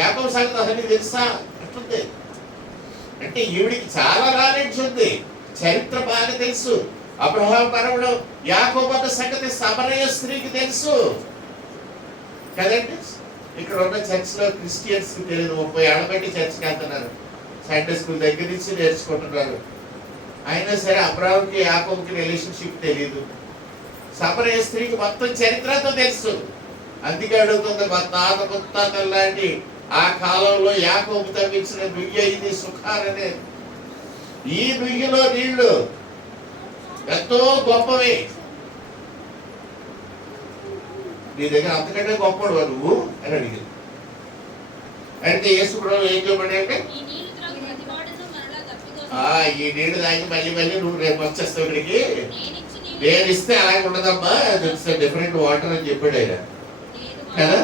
యాకోబు సంగతి అసలు నీకు తెలుసా అంటుంది. అంటే ఈవిడికి చాలా నాలెడ్జ్ ఉంది, చరిత్ర బాగా తెలుసు. అబ్రహాం పరముడు యాకోబు అన్న సంగతి సమరయ స్త్రీకి తెలుసు కదండి. ఇక్కడ ఉన్న చర్చ్ లో క్రిస్టియన్స్ కి తెలియదు, 30 ఏళ్ళ బట్టి చర్చ్కి వెళ్తున్నారు, సండే స్కూల్ దగ్గర నుంచి నేర్చుకుంటున్నారు. అయినా సరే అబ్రహాంకి యాకోబుకి రిలేషన్షిప్ తెలియదు. సమరయ స్త్రీకి మొత్తం చరిత్రతో తెలుసు. అందుకే అడుగుతుంది, మా తాత ముత్తాతల లాంటి ఆ కాలంలో యాకోబు తవ్వించిన నుయ్య ఇది సుఖారనే. ఈ నుయ్యలో నీళ్లు ఎంతో గొప్పవి, నీ దగ్గర అంతకంటే గొప్పడు నువ్వు అని అడిగింది. అయితే యేసు ప్రభు ఏం చెప్పాడు అంటే, ఈ నీళ్లు తాగి మళ్ళీ మళ్ళీ నువ్వు రేపు వచ్చేస్తావు ఇక్కడికి, నేను ఇస్తే అలాగే ఉండదమ్మా, డిఫరెంట్ వాటర్ అని చెప్పాడు ఆయన కదా.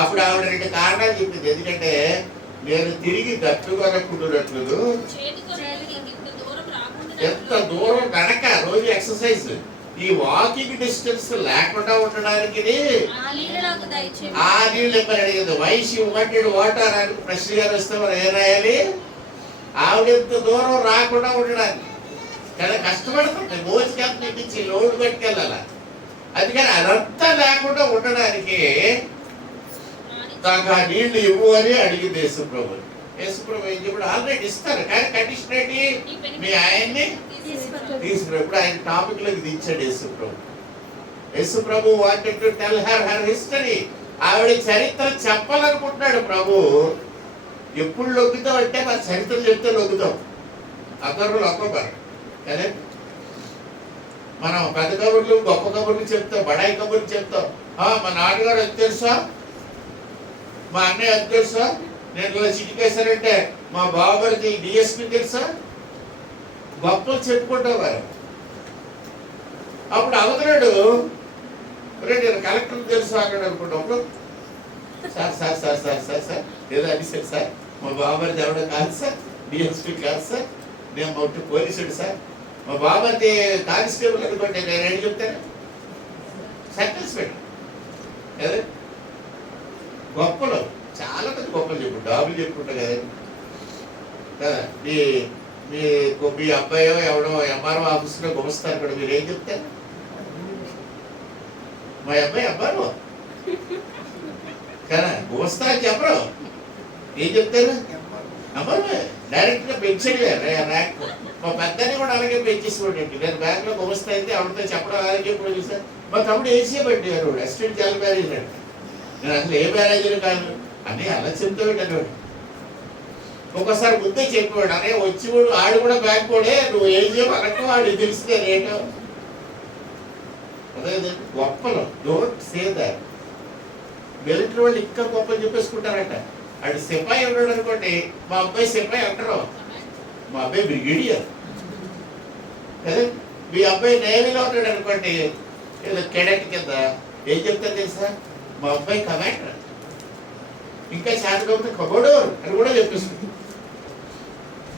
అప్పుడు ఆవిడ 2 కారణాలు చెప్పింది. ఎందుకంటే నేను తిరిగి దట్టుకొనకుండునట్లు ఎంత దూరం నడక, రోజు ఎక్సర్సైజ్, ఈ వాకింగ్ డిస్టెన్స్ లేకుండా ఉండడానికి ఆ నీళ్ళు ఇవ్వని అడిగింది. వైషి వాటెడ్ వాటర్ అని ప్రశ్న గారు వస్తే మనం ఏం రాయాలి? ఆవిడ ఎంత దూరం రాకుండా ఉండడానికి కదా కష్టపడుతుంది. మోసుకెళ్తే నుంచి లోడ్ పెట్టుకెళ్ళాల. అందుకని అదంతా లేకుండా ఉండడానికి నాకు ఆ నీళ్లు ఇవ్వు అని అడిగింది యేసుప్రభు. యేసుప్రభు ఏం చెప్పాడు? ఆల్రెడీ ఇస్తారు, కానీ కండిషన్ ఏంటి? మీ ఆయన్ని తీసుకున్నప్పుడు ఆయన టాపిక్ లోకి దించాడు యేసుప్రభు. యేసుప్రభు wanted to tell her history. ఆవిడ చరిత్ర చెప్పాలనుకుంటున్నాడు ప్రభు. ఎప్పుడు లొగ్గుతాం అంటే మన చరిత్ర చెప్తే లొగ్గుతాం, అకబుర్లు ఒక్కొక్కరు కదా. మనం పెద్ద కబుర్లు గొప్ప కబుర్లు చెప్తాం, బడాయి కబుర్లు చెప్తాం. మా నాన్నగారు అది తెలుసా, మా అన్నయ్య అది తెలుసా, నేను ఇలా చిటికేశానంటే మా బావగారికి డిఎస్పీ తెలుసా, గొప్పలు చెప్పుకుంటావారు. అప్పుడు అవతలాడు నేను కలెక్టర్ తెలుసా అన్నాడు అనుకుంటాప్పుడు, sir sir sir sir sir sir ఏదో అనిసారు సార్, మా బాబారిది ఎవడో కాదు సార్, డిఎస్పీ కాదు సార్, నేను మొట్టు పోలీసుడు సార్, మా బాబారిది కానిస్టేబుల్ అనుకోండి, నేను ఏం చెప్తాను? సెంటెన్స్ పెట్టు కదా. గొప్పలు చాలా మంది గొప్పలు చెప్పు, డాబులు చెప్పుకుంటా కదా కదా. మీ అబ్బాయో ఎవడో ఎంఆర్ఓ ఆఫీసులో గుమస్తారు కూడా, మీరు ఏం చెప్తారు? మా అబ్బాయి ఎంఆర్ఓ కదా, గుమస్తా అని చెప్పరు, ఏం చెప్తారు? ఎంఆర్ఓ డైరెక్ట్ గా పెంచాడు ర్యాంక్. మా పెద్దని కూడా అలాగే పెంచేసుకోండి. నేను బ్యాంక్ లో గుమస్తా అయితే ఆవిడతో చెప్పడం అలాగే చెప్పడం చూసాను. మా తమ్ముడు ఏసీ పెట్టారు, అసిస్టెంట్ జనరల్ మేనేజర్ అంటే. నేను అసలు ఏ మేనేజర్ కాదు అని అలా చెప్తాడు. ఒక్కోసారి ముందే చెప్పేవాడు, అనే వచ్చేవాడు ఆడు కూడా బ్యాంక్ కూడా, నువ్వు ఏం చెప్పనట్టు వాడు తెలిస్తే రేటు. అదే గొప్పలు, డోంట్ సే దట్. మిలిటరీ వాళ్ళు ఇంకా గొప్పలు చెప్పేసుకుంటారట. ఆడు సిపాయి ఉన్నాడు అనుకోండి, మా అబ్బాయి సిపాయి అంటారు, మా అబ్బాయి బ్రిగేడియర్ కదా. మీ అబ్బాయి నేవీలో ఉన్నాడు అనుకోండి, ఏదో కెడెట్ కింద, ఏం చెప్తారు తెలుసా? మా అబ్బాయి కమాండర్, ఇంకా శాతకపోతే కబోడోర్ అని కూడా చెప్పేస్తుంది.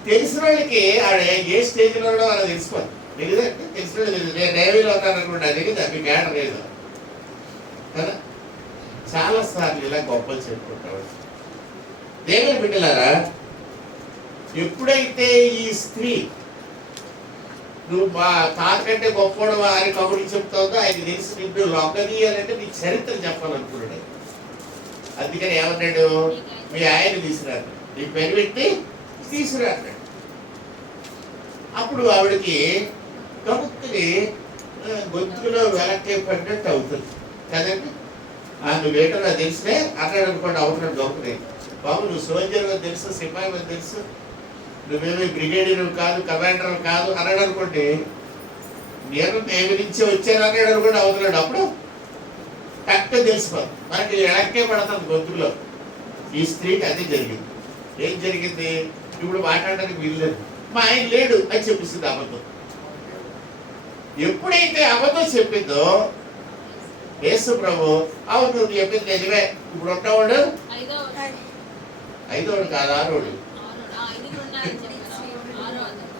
తెలిసిన వాళ్ళకి ఆడ ఏ స్టేజ్లో ఉన్నాడో వాళ్ళకి తెలుసుకోవాలి. తెలియదు అంటే తెలిసిన వాళ్ళు తెలియదు. నేను నేవీలో ఉన్నాను అనుకోండి, అది మీకు మ్యాటర్ లేదు కదా. చాలా సార్లు ఇలా గొప్పలు చెప్పుకుంటాడు. దేవుని బిడ్డలారా, ఎప్పుడైతే ఈ స్త్రీ నువ్వు మా తాత కంటే గొప్పవా అని కబుర్లు చెప్తావుందో ఆయన తెలిసి నిన్ను లొంగది అని అంటే నీ చరిత్ర చెప్పాలనుకున్నాడు. అందుకని ఏమన్నాడు? మీ ఆయన తీసుకురాడు, నీ పేరు పెట్టి తీసుకురాడు. అప్పుడు ఆవిడకి కబుక్కుని గొంతులో వెనక్కి పడినట్టు అవుతుంది కదండి. నువ్వేటో నాకు తెలిసినే అన్నాడు అనుకోండి, అవుతున్నాడు గొప్పది. బాబు నువ్వు సోల్జర్ తెలుసు, సిపాయి తెలుసు, నువ్వేమీ బ్రిగేడియర్ కాదు, కమాండర్ కాదు అన్నాడు అనుకోండి. నేను నేవి నుంచి వచ్చాను అన్నాడు అనుకోండి, అవుతున్నాడు. అప్పుడు కరెక్ట్గా తెలిసిపోదు, మనకి ఎడక్కే పడుతుంది గొంతులో. ఈ స్త్రీకి అదే జరిగింది. ఏం జరిగింది? ఇప్పుడు మాట్లాడడానికి వీల్లేదు, మా ఆయన లేడు అని చెప్పిస్తుంది అబద్ధం. ఎప్పుడైతే అబద్ధం చెప్పిందో యేసు ప్రభు, అవును నువ్వు చెప్పింది నిజమే, ఇప్పుడు ఉన్నవాడు ఐదో 5వ కాదు 6వ. ఐదుగురు ఉన్నారని చెప్పారు. ఆరో అతను.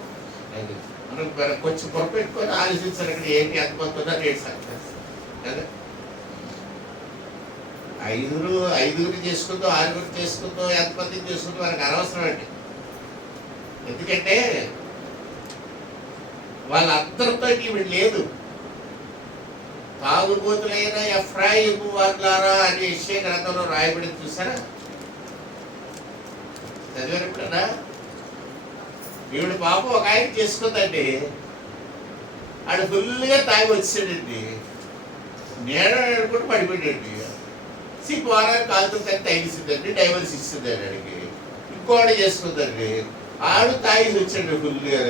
అది మనం కొంచెం పొరపెట్టుకొని ఆలోచించారు ఇక్కడ ఏంటి ఎంతమంది ఉన్నారు ఏంటి సంగతి కదా. ఐదుగురు చేసుకుందో 6గురు చేసుకుందో ఎంతమంది చేసుకుందో మనకు అనవసరం అండి. ఎందుకంటే వాళ్ళందరితో వీడు లేదు. తాగుబోతులైన ఎఫ్రాయిము వాళ్ళారా అని యెషయా గ్రంథంలో రాయబడింది చూసారా? చదివారు ఎప్పుడన్నా? ఈవిడ పాపం ఒక ఆయన చేసుకుందండి. ఆడు ఫుల్గా తాగి వచ్చాడండి. నేను కూడా పడిపోయాడండి. వారానికి కాలుతో కానీ తగిలిసిందండి. డైవర్స్ ఇస్తుందండి ఆడికి. ఇంకోటి చేసుకుందండి. ఆడు తాగి వచ్చాడు ఫుల్గా.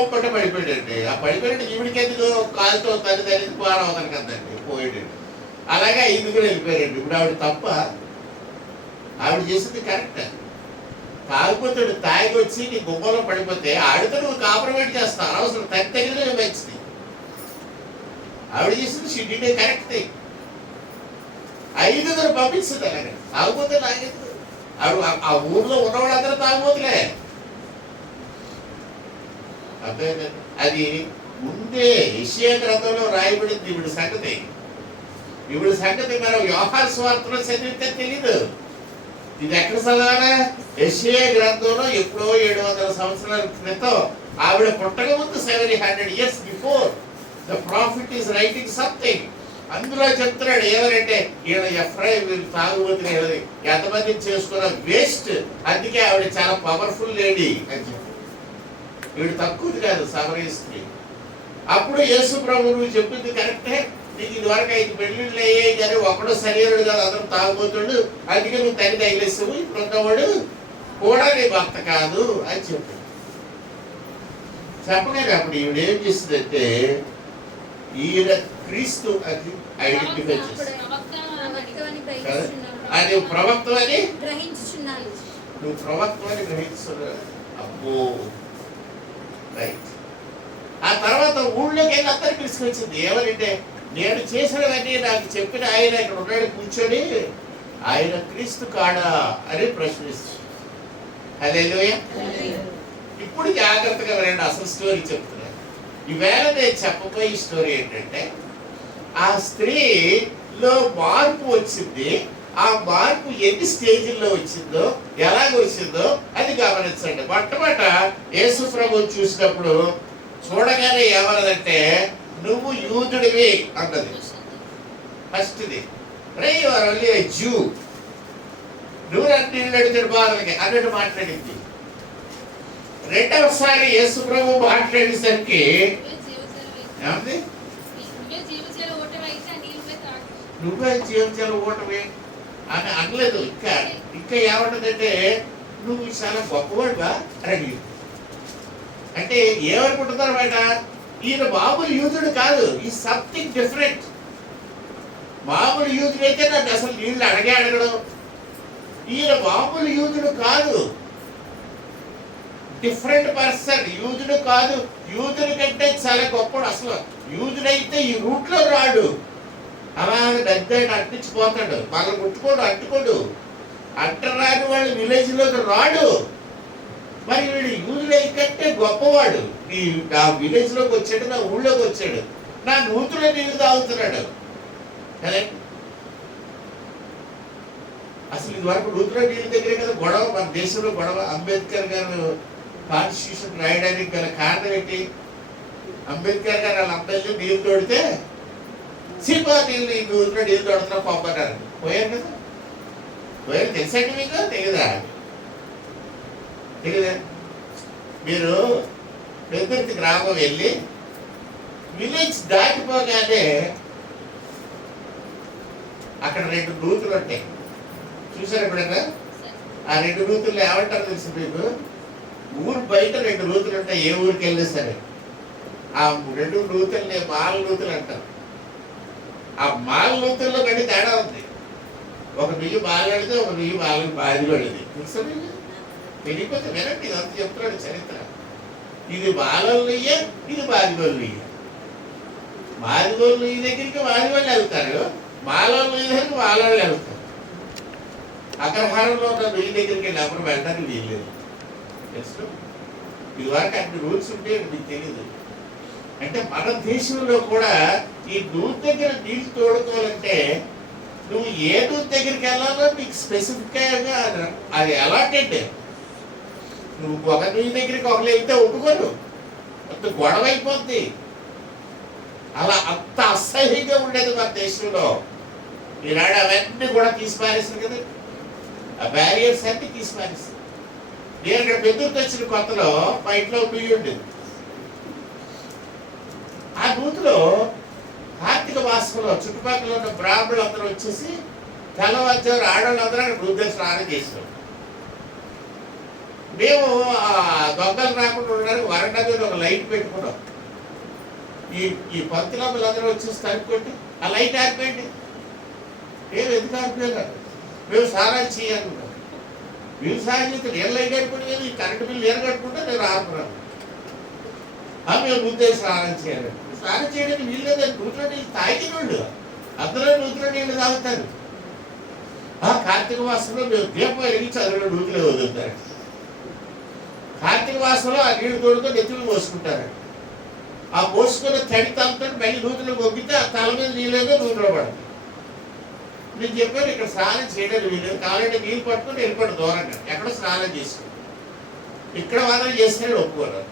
ఒప్పట పడిపోయాడండి. ఆ పడిపోయాడు ఈవిడికి ఎందుకు కాలుతో తల్లి తల్లి వారం అవుతాను కదండి పోయాడండి. అలాగే 5గురు వెళ్ళిపోయారండి. ఇప్పుడు ఆవిడ తప్ప? ఆవిడ చేసింది కరెక్ట్. తాగిపోతాడు, తాగి వచ్చి నీ గుమ్మలో పడిపోతే ఆడితో నువ్వు కాంప్రమైజ్ చేస్తావు. అనవసరం తగిన మంచిది. ఆవిడ చేసింది she did a correct thing. 5గురు పంపిస్తుంది అలాగే. తాగిపోతే లాగేది. ఆవిడ ఆ ఊర్లో ఉన్నవాడు అందరూ తాగిపోతులే. అర్థమైందండి? అది ముందే యెషయా గ్రంథంలో రాయబడింది ఈవిడ సంగతి. ఈవిడ సంగతి మనం యోహాను సువార్తలో చదివితే తెలీదు. ఇది ఎక్కడ చదవాలా? యెషయా గ్రంథంలో ఎప్పుడో 700 సంవత్సరాల క్రితం ఆవిడ పుట్టక ముందు 700 years before the profit is writing something. అందులో చెప్తున్నాడు ఏమనంటే ఈయన ఎఫ్రాయిం వీళ్ళు తాగుబోతున్న ఎంతమందిని చేసుకున్న వేస్ట్. అందుకే ఆవిడ చాలా పవర్ఫుల్ లేడీ అని చెప్పి. వీడు తక్కువది కాదు సమరయ స్త్రీ. అప్పుడు యేసు ప్రభు నువ్వు చెప్పింది కరెక్టే. నీకు ఇదివరకు 5 పెళ్ళిళ్ళు అయ్యాయి కానీ ఒకడు శరీరుడు కాదు, అందరూ తాగుబోతుడు. అందుకే నువ్వు తల్లి తగిలేస్తావు. ఇప్పుడు ఉన్నవాడు కూడా నీ భర్త కాదు అని చెప్పి చెప్పగానే అప్పుడు ఈవిడ ఏం చేసిందంటే ఈయన క్రీస్తు అది ఐడెంటిఫై చేస్తుంది. అది ప్రవక్త అని గ్రహించుచున్నాను. నువ్వు ప్రవక్త అని గ్రహిస్తున్నావు. అబ్బో రైట్. ఆ తర్వాత ఊళ్ళోకి వెళ్ళి అందరికి తీసుకొచ్చింది. ఏమనంటే నేను చేసినవన్నీ నాకు చెప్పిన ఆయన ఇక్కడ ఉన్నాడు కూర్చొని ఆయన క్రీస్తు కాడా అని ప్రశ్నిస్తుంది. హల్లెలూయా. ఇప్పుడు జాగ్రత్తగా వినండి, అసలు స్టోరీ చెప్తున్నాను. ఈవేళ నేను చెప్పబోయే స్టోరీ ఏంటంటే ఆ స్త్రీలో మార్పు వచ్చింది. ఆ మార్పు ఎన్ని స్టేజీల్లో వచ్చిందో ఎలాగ వచ్చిందో అది గమనించండి. మొట్టమొదట యేసు ప్రభువుని చూసినప్పుడు చూడగానే ఏమన్నదంటే నువ్వు యూదుడివి అన్నది. ఫస్ట్ది రే యువర్ ఓన్లీ ఏ జ్యూ, నువ్వు నీళ్ళు అడిగిన బాధలకి అన్నట్టు మాట్లాడింది. రెండవసారి యేసు ప్రభు మాట్లాడేసరికి ఏమంది? నువ్వే జీవించాలి ఓటమి అని అనలేదు. ఇంకా ఏమంటుందంటే నువ్వు చాలా గొప్పవాడుగా అని అడిగి. అంటే ఏమనుకుంటున్నారు బయట? ఈయన మామూలు యూదుడు కాదు, ఈ సంథింగ్ డిఫరెంట్. మామూలు యూదుడు అయితే నన్ను అసలు నీళ్ళు అడగడం. ఈయన మామూలు యూదుడు కాదు, డిఫరెంట్ పర్సన్. యూదుడు కాదు, యూదుడి కంటే చాలా గొప్పడు. అసలు యూదుడైతే ఈ రూట్లో రాడు. అలా పెద్ద అట్టించిపోతాడు, మళ్ళీ ముట్టుకోడు, అంటుకోడు. అంటరాని వాళ్ళు విలేజ్లోకి రాడు. మరి వీడు యూదులై కంటే గొప్పవాడు. నా విలేజ్లోకి వచ్చాడు, నా ఊళ్ళోకి వచ్చాడు, నా నూతులో నీళ్ళు తాగుతున్నాడు. అసలు ఇది వరకు నూతులో నీళ్ళ దగ్గరే కదా గొడవ, మన దేశంలో గొడవ. అంబేద్కర్ గారు కాన్స్టిట్యూషన్ రాయడానికి గల కారణం ఏంటి? అంబేద్కర్ గారు వాళ్ళ అబ్బాయిలు నీళ్ళు తోడితే సినిమా నీళ్ళు ఈ నూతులో నీళ్ళు తోడుతున్నా పంపన్నారు. పోయారు కదా, పోయారు. తెలుసండి మీకు? తెలీదా? తెలీదా? మీరు పెద్దతి గ్రామం వెళ్ళి విలేజ్ దాటిపోగానే అక్కడ 2 నూతులు ఉంటాయి. చూసారు ఎప్పుడైనా? ఆ 2 నూతులు ఏమంటారు తెలుసు మీకు? ఊరు బయట 2 నూతులు ఉంటాయి. ఏ ఊరికి వెళ్ళినా సరే ఆ 2 నూతుల్ని మాల నూతులు అంటారు. ఆ మాల నూతుల్లో కంటే తేడా ఉంది. ఒక నుయ్యి బాగాడితే ఒక నుయ్యి బాదిగొడేది. తెలుసా మీకు? తెలియకపోతే వినండి, ఇదంతా చెప్తున్నాడు చరిత్ర. ఇది బాలలు నుయ్య, ఇది బాదిగోళ్ళు నుయ్య. బాదిగోళ్ళు నుయ్యి దగ్గరికి బాదిగోళ్ళు వెళ్తారు, మాలలు నుయ్యి దగ్గరికి మాలవాళ్ళు వెళ్తారు. అగ్రహారంలో ఉన్న నుయ్యి దగ్గరికి వెళ్ళి ఎవరు వెళ్ళడానికి వీల్లేదు. తెలుసు ఇది వరకు అన్ని రూల్స్ ఉంటే మీకు తెలియదు. అంటే మన దేశంలో కూడా ఈ నూనె దగ్గర నీళ్ళు తోడుకోవాలంటే నువ్వు ఏ నూనె దగ్గరికి వెళ్ళాలో నీకు స్పెసిఫిక్గా అది అలాటెడ్. నువ్వు ఒక నూనె దగ్గరికి ఒకరు వెళ్తే ఒప్పుకోరు, అంత గొడవ అయిపోద్ది. అలా అంత అసహ్యంగా ఉండేది మన దేశంలో. ఈనాడు అవన్నీ కూడా తీసి పారేస్తారు కదా, ఆ బ్యారియర్స్ అన్ని తీసి పారేస్తారు. నేను ఇక్కడ బెందుకు వచ్చిన కొత్తలో మా ఇంట్లో నుయ్యి ఉండేది. ఆ నూతిలో కార్తీక మాసంలో చుట్టుపక్కల ఉన్న బ్రాహ్మణులు అందరూ వచ్చేసి తెల్లవారు ఆడవాళ్ళందరూ అక్కడ నూతిలో స్నానం చేసాం. మేము దొంగలు రాకుండా ఉండడానికి వరండా మీద ఒక లైట్ పెట్టుకున్నాం. ఈ పంతులమ్మలందరూ వచ్చేసి కనుక్కోండి ఆ లైట్ ఆరిపోయింది. మేము ఎందుకు ఆరిపోయారు? మేము స్నానం చేయాలనుకున్నాం. మీరు సాయం చేస్తే నేను లైట్ అయిపోయింది, ఈ కరెంటు బిల్లు నేను కట్టుకుంటే నేను ఆపుకున్నాను. మేము నూతిలో స్నానం చేయాలి. స్నానం చేయడానికి వీలు లేదని నూతిలో నీళ్ళు తాగినోళ్ళు అందరూ నూతిలో నీళ్ళు తాగుతారు. కార్తీక మాసంలో మేము దీపం వెలిగించి అందులో నూతిలో వదులుతారు. కార్తీక మాసంలో ఆ నీళ్ళు తోడుతో నెత్తులు పోసుకుంటారు. ఆ పోసుకున్న తడి తలతో మళ్ళీ నూతిలో మొగ్గితే ఆ తల మీద నీళ్ళేదో నూతిలో పడుతుంది. నేను చెప్పాను ఇక్కడ స్నానం చేయడానికి వీళ్ళు కావాలంటే నీళ్ళు పట్టుకుని వెళ్ళిపోండి దూరంగా, ఎక్కడో స్నానం చేసుకోండి. ఇక్కడ మాత్రం చేస్తే ఒప్పుకోరు.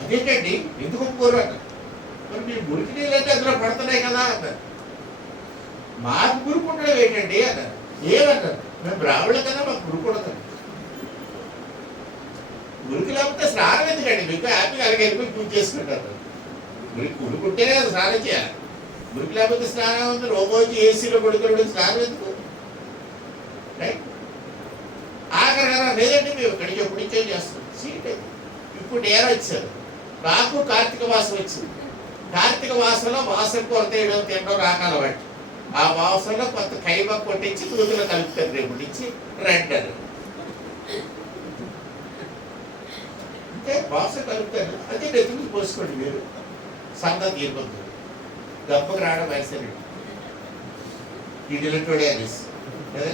అదేంటండి ఎందుకు ఒప్పుకోరు అన్నారు. మరి మీరు మురికి నీళ్ళు అంటే అందులో పడుతున్నాయి కదా అన్నారు. మాకు గురుకుండడం ఏంటండి అన్నారు. ఏమన్నారు? మేము బ్రాహ్మణులు కదా మాకు గురుకూడదు. మురికి లేకపోతే స్నానం ఎందుకండి? మీకు హ్యాపీగా అలాగే వెళ్ళిపోయి పూజ చేసుకుంటారు. మురికి ఉడుకుంటేనే కదా స్నానం చేయాలి. మురికి లేకపోతే స్నానం ఉంది. రోజు ఏసీలో కొడుకుని స్నానం ఎందుకు? రైట్. ఆఖరి కదా లేదండి మేము ఇక్కడికి ఎప్పుడు నుంచో చేస్తాం. సీట్ ఇప్పుడు నేను వచ్చాను. నాకు కార్తీక మాసం వచ్చింది. కార్తీక మాసంలో మాసం కొరత వేయడం తినడం రాకాల బట్టి ఆ మాసంలో కొంత కైమ కొట్టించి నూతిలో కలుపుతారు. రేపు నుంచి రెండరు అంటే మాసం కలుపుతారు. అదే నెత్తుకు పోసుకోండి. మీరు సంతా తీరుకుంటుంది గప్పకు రావడం వయసు ఇటులటోడే అనేసి కదా.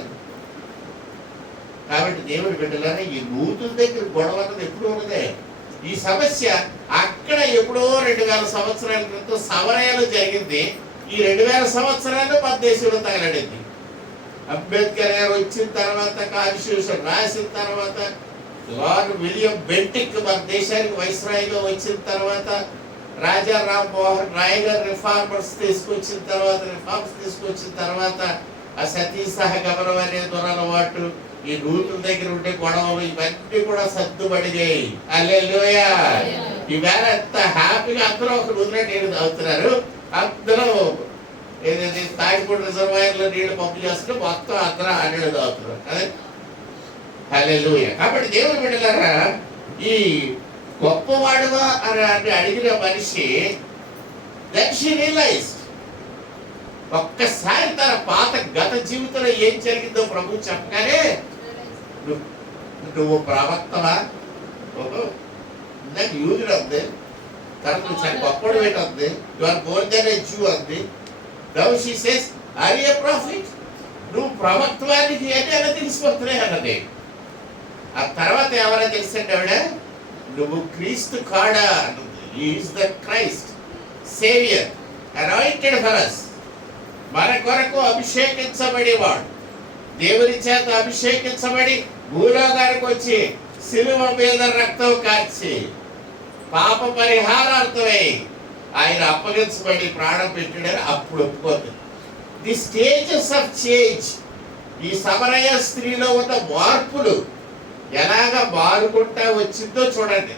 కాబట్టి దేవుడి బిడ్డలారా ఈ నూతుల దగ్గర గొడవ అన్నది ఎప్పుడు ఉన్నదే. ఈ సమస్య అక్కడ ఎప్పుడో 2000 సంవత్సరాల క్రితం సమరయాలు జరిగింది. ఈ 2000 సంవత్సరాలు మన దేశంలో తగలడింది. అంబేద్కర్ గారు వచ్చిన తర్వాత, కాన్స్టిట్యూషన్ రాసిన తర్వాత, లార్డ్ విలియం బెంటిక్ మన దేశానికి వైస్రాయిగా వచ్చిన తర్వాత, రాజా రామ్మోహన్ రాయ్ గారు రిఫార్మ్స్ తీసుకొచ్చిన తర్వాత ఆ సతీ సహగమనం అనే దురలవాటు, ఈ నూతుల దగ్గర ఉండే గొడవలు ఇవన్నీ కూడా సర్దుబడిగాయి. హల్లెలూయా. ఈవేళ ఎంత హ్యాపీగా అందరూ ఒక నూతిలో నీళ్ళు తాగుతున్నారు. అందరూ ఏదైతే తాగిపూడి రిజర్వాయర్లో నీళ్లు పంపు చేస్తుంటే మొత్తం అందరూ ఆ నీళ్ళు తాగుతున్నారు. అదే హల్లెలూయా. కాబట్టి దేవుని బిడ్డలారా ఈ గొప్పవాడువా అని అడిగిన మనిషి దెన్ షీ రియలైజ్డ్, ఒక్కసారి తన పాత గత జీవితంలో ఏం జరిగిందో ప్రభు చెప్పగానే నువ్వు ప్రవక్తవా, ఇందాక యూదుడు అంది, తర్వాత నువ్వు చాలా గొప్పడు ఏంటంది, you are more than a Jew అంది. Now she says are you a prophet, నువ్వు ప్రవక్తవానికి అంటే ఎలా తెలిసిపోతున్నాయి అన్నది. ఆ తర్వాత ఎవరైనా తెలిసింటే ఆవిడ నువ్వు క్రీస్తు కాడా అన్నది. Is the Christ saviour anointed for us, మన కొరకు అభిషేకించబడేవాడు, దేవుని చేత అభిషేకించబడి భూలోకానికి వచ్చి సిలువ మీద రక్తం కార్చి పాప పరిహారార్థమై ఆయన అప్పగించబడి ప్రాణం పెట్టాడని అప్పుడు ఒప్పుకోతుంది. ది స్టేజెస్ ఆఫ్ చేంజ్, ఈ సమరయ స్త్రీలో ఉన్న మార్పులు ఎలాగ మారుకుంటా వచ్చిందో చూడండి.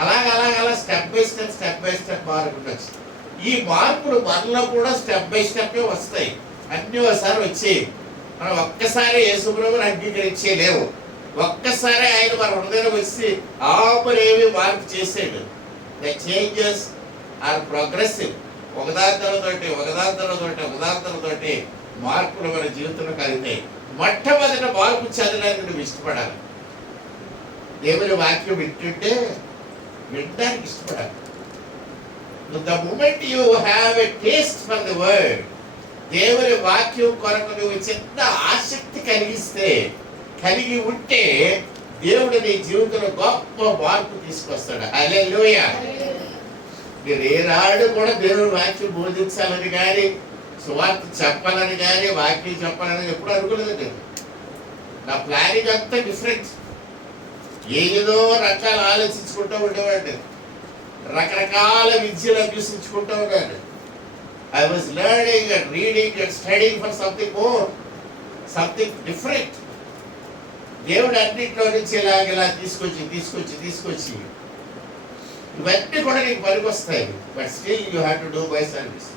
అలా స్టెప్ బై స్టెప్ మారుకుంటూ ఈ మార్పులు మనలో కూడా స్టెప్ బై స్టెప్ వస్తాయి. అన్ని ఒకసారి వచ్చి మనం ఒక్కసారి యేసుప్రభువుని అంగీకరించలేవు. ఒక్కసారి ఆయన మన హృదయం వచ్చి ఆపరేవి మార్పు చేసాడు. The changes are progressive. ఒకదాని తర్వాత మార్పులు మన జీవితంలో కలిగినాయి. మొట్టమొదటి మార్పు చదవడానికి నువ్వు ఇష్టపడాలి. దేవుని వాక్యం వింటుంటే వినడానికి ఇష్టపడాలి. The moment you have a taste for the word, దేవుని వాక్యం కొరకు నువ్వు చిన్న ఆసక్తి కలిగి ఉంటే దేవుడు నీ జీవితంలో గొప్ప మార్పు తీసుకొస్తాడు. హల్లెలూయా. మీరు ఏనాడు కూడా దేవుని వాక్యం బోధించాలని కానీ, సువార్త చెప్పాలని కానీ, వాక్యం చెప్పాలని ఎప్పుడు అనుకోలేదండి. నా ప్లానింగ్ అంతా డిఫరెంట్. ఏదో రకాలు ఆలోచించుకుంటూ ఉండేవాడిని, రకరకాల విద్యలు అభ్యసించుకుంటూ ఉన్నాను. I was learning and reading and studying for something more, something different. దేవుడు అన్నింటిలో నుంచి ఇలా తీసుకొచ్చి ఇవన్నీ కూడా నీకు పనికొస్తాయి. But still you have to do my service.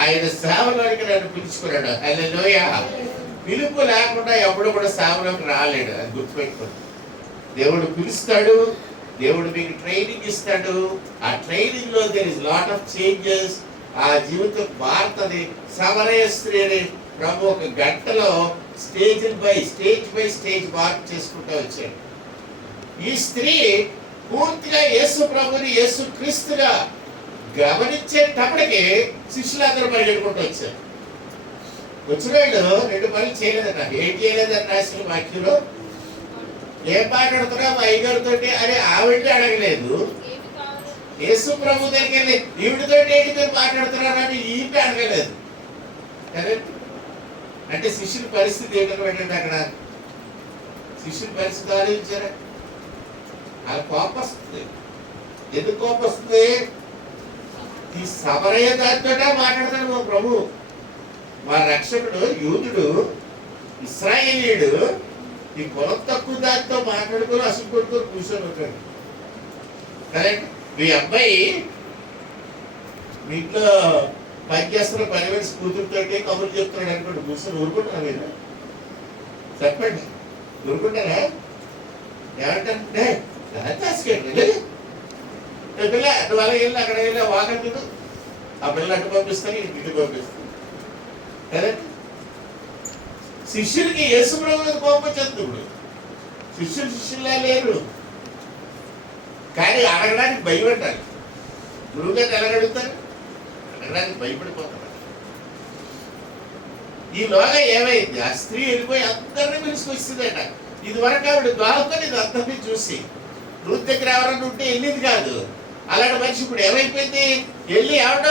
ఆయన సేవలోనికి నన్ను పిలుచుకున్నాడు. హల్లెలూయా. పిలుపు లేకుండా ఎప్పుడు కూడా సేవలోకి రాలేడు. అది గుర్తుపెట్టుకోండి. దేవుడు పిలుస్తాడు, దేవుడు మీకు ట్రైనింగ్ ఇస్తాడు. ఆ ట్రైనింగ్ లో there is lot of changes. ఆ జీవితం మారుతుంది. సమరయ స్త్రీని ప్రభు ఒక గంటలో స్టేజ్ బై స్టేజ్ మార్పు చేసుకుంటూ వచ్చాడు. ఈ స్త్రీ పూర్తిగా యేసు ప్రభుని యేసు క్రీస్తుగా గమనించేటప్పటికి శిష్యులందరూ పరిగెడుకుంటూ వచ్చారు. వచ్చిన వాళ్ళు 2 పనులు చేయలేదట. ఏం చేయలేదని రాసిన వాక్యంలో, ఏం మాట్లాడుతున్నా మా అయ్యగారితో అని ఆవిడ అడగలేదు. యేసు ప్రభు దగ్గరికి వెళ్ళి ఈవిడితో ఏంటి మీరు మాట్లాడుతున్నారని ఈవిడ అడగలేదు. కరెక్ట్. అంటే శిష్యుల పరిస్థితి ఏంటంటే అక్కడ శిష్యుల పరిస్థితి ఆలోచించారా? అది కోపం వస్తుంది. ఎందుకు కోపం వస్తుంది? ఈ సమరయ దానితో మాట్లాడతాడు మా ప్రభు. మా రక్షకుడు యూదుడు, ఇశ్రాయేలీయుడు ఈ కులం తక్కువ దానితో మాట్లాడుకొని అసలు కొడుకొని కూర్చొని ఉంటాడు. కరెక్ట్. మీ అబ్బాయి మీ ఇంట్లో పనిచేస్తున్న 10 మంది కూతురుతో కబుర్లు చెప్తున్నాడు అనుకోండి, కూర్చొని ఊరుకుంటారా మీరు? చెప్పండి, ఊరుకుంటారా? ఏమంటే పిల్ల నువ్వు అలా వెళ్ళి అక్కడ వెళ్ళి వాకంటుడు, ఆ పిల్లలు అటు పంపిస్తాను, ఇటు పంపిస్తాను. కరెక్ట్. శిష్యులకి యేసు ప్రభు మీద కోపం వచ్చేది. ఇప్పుడు శిష్యుల్లా లేరు, కానీ అడగడానికి భయపడ్డారు. గురువుగారు ఎలాగడుగుతారు? అడగడానికి భయపడిపోతారు. ఈలోగా ఏమైంది? ఆ స్త్రీ వెళ్ళిపోయి అందరినీ పిలుచుకొచ్చిందట. ఇది వరకు ఆవిడ ద్వారకొని ఇది అందరినీ చూసి రూత్ దగ్గర ఎవరన్నా ఉంటే వెళ్ళింది కాదు. అలాంటి మనిషి ఇప్పుడు ఏమైపోయింది? వెళ్ళి ఏమంటో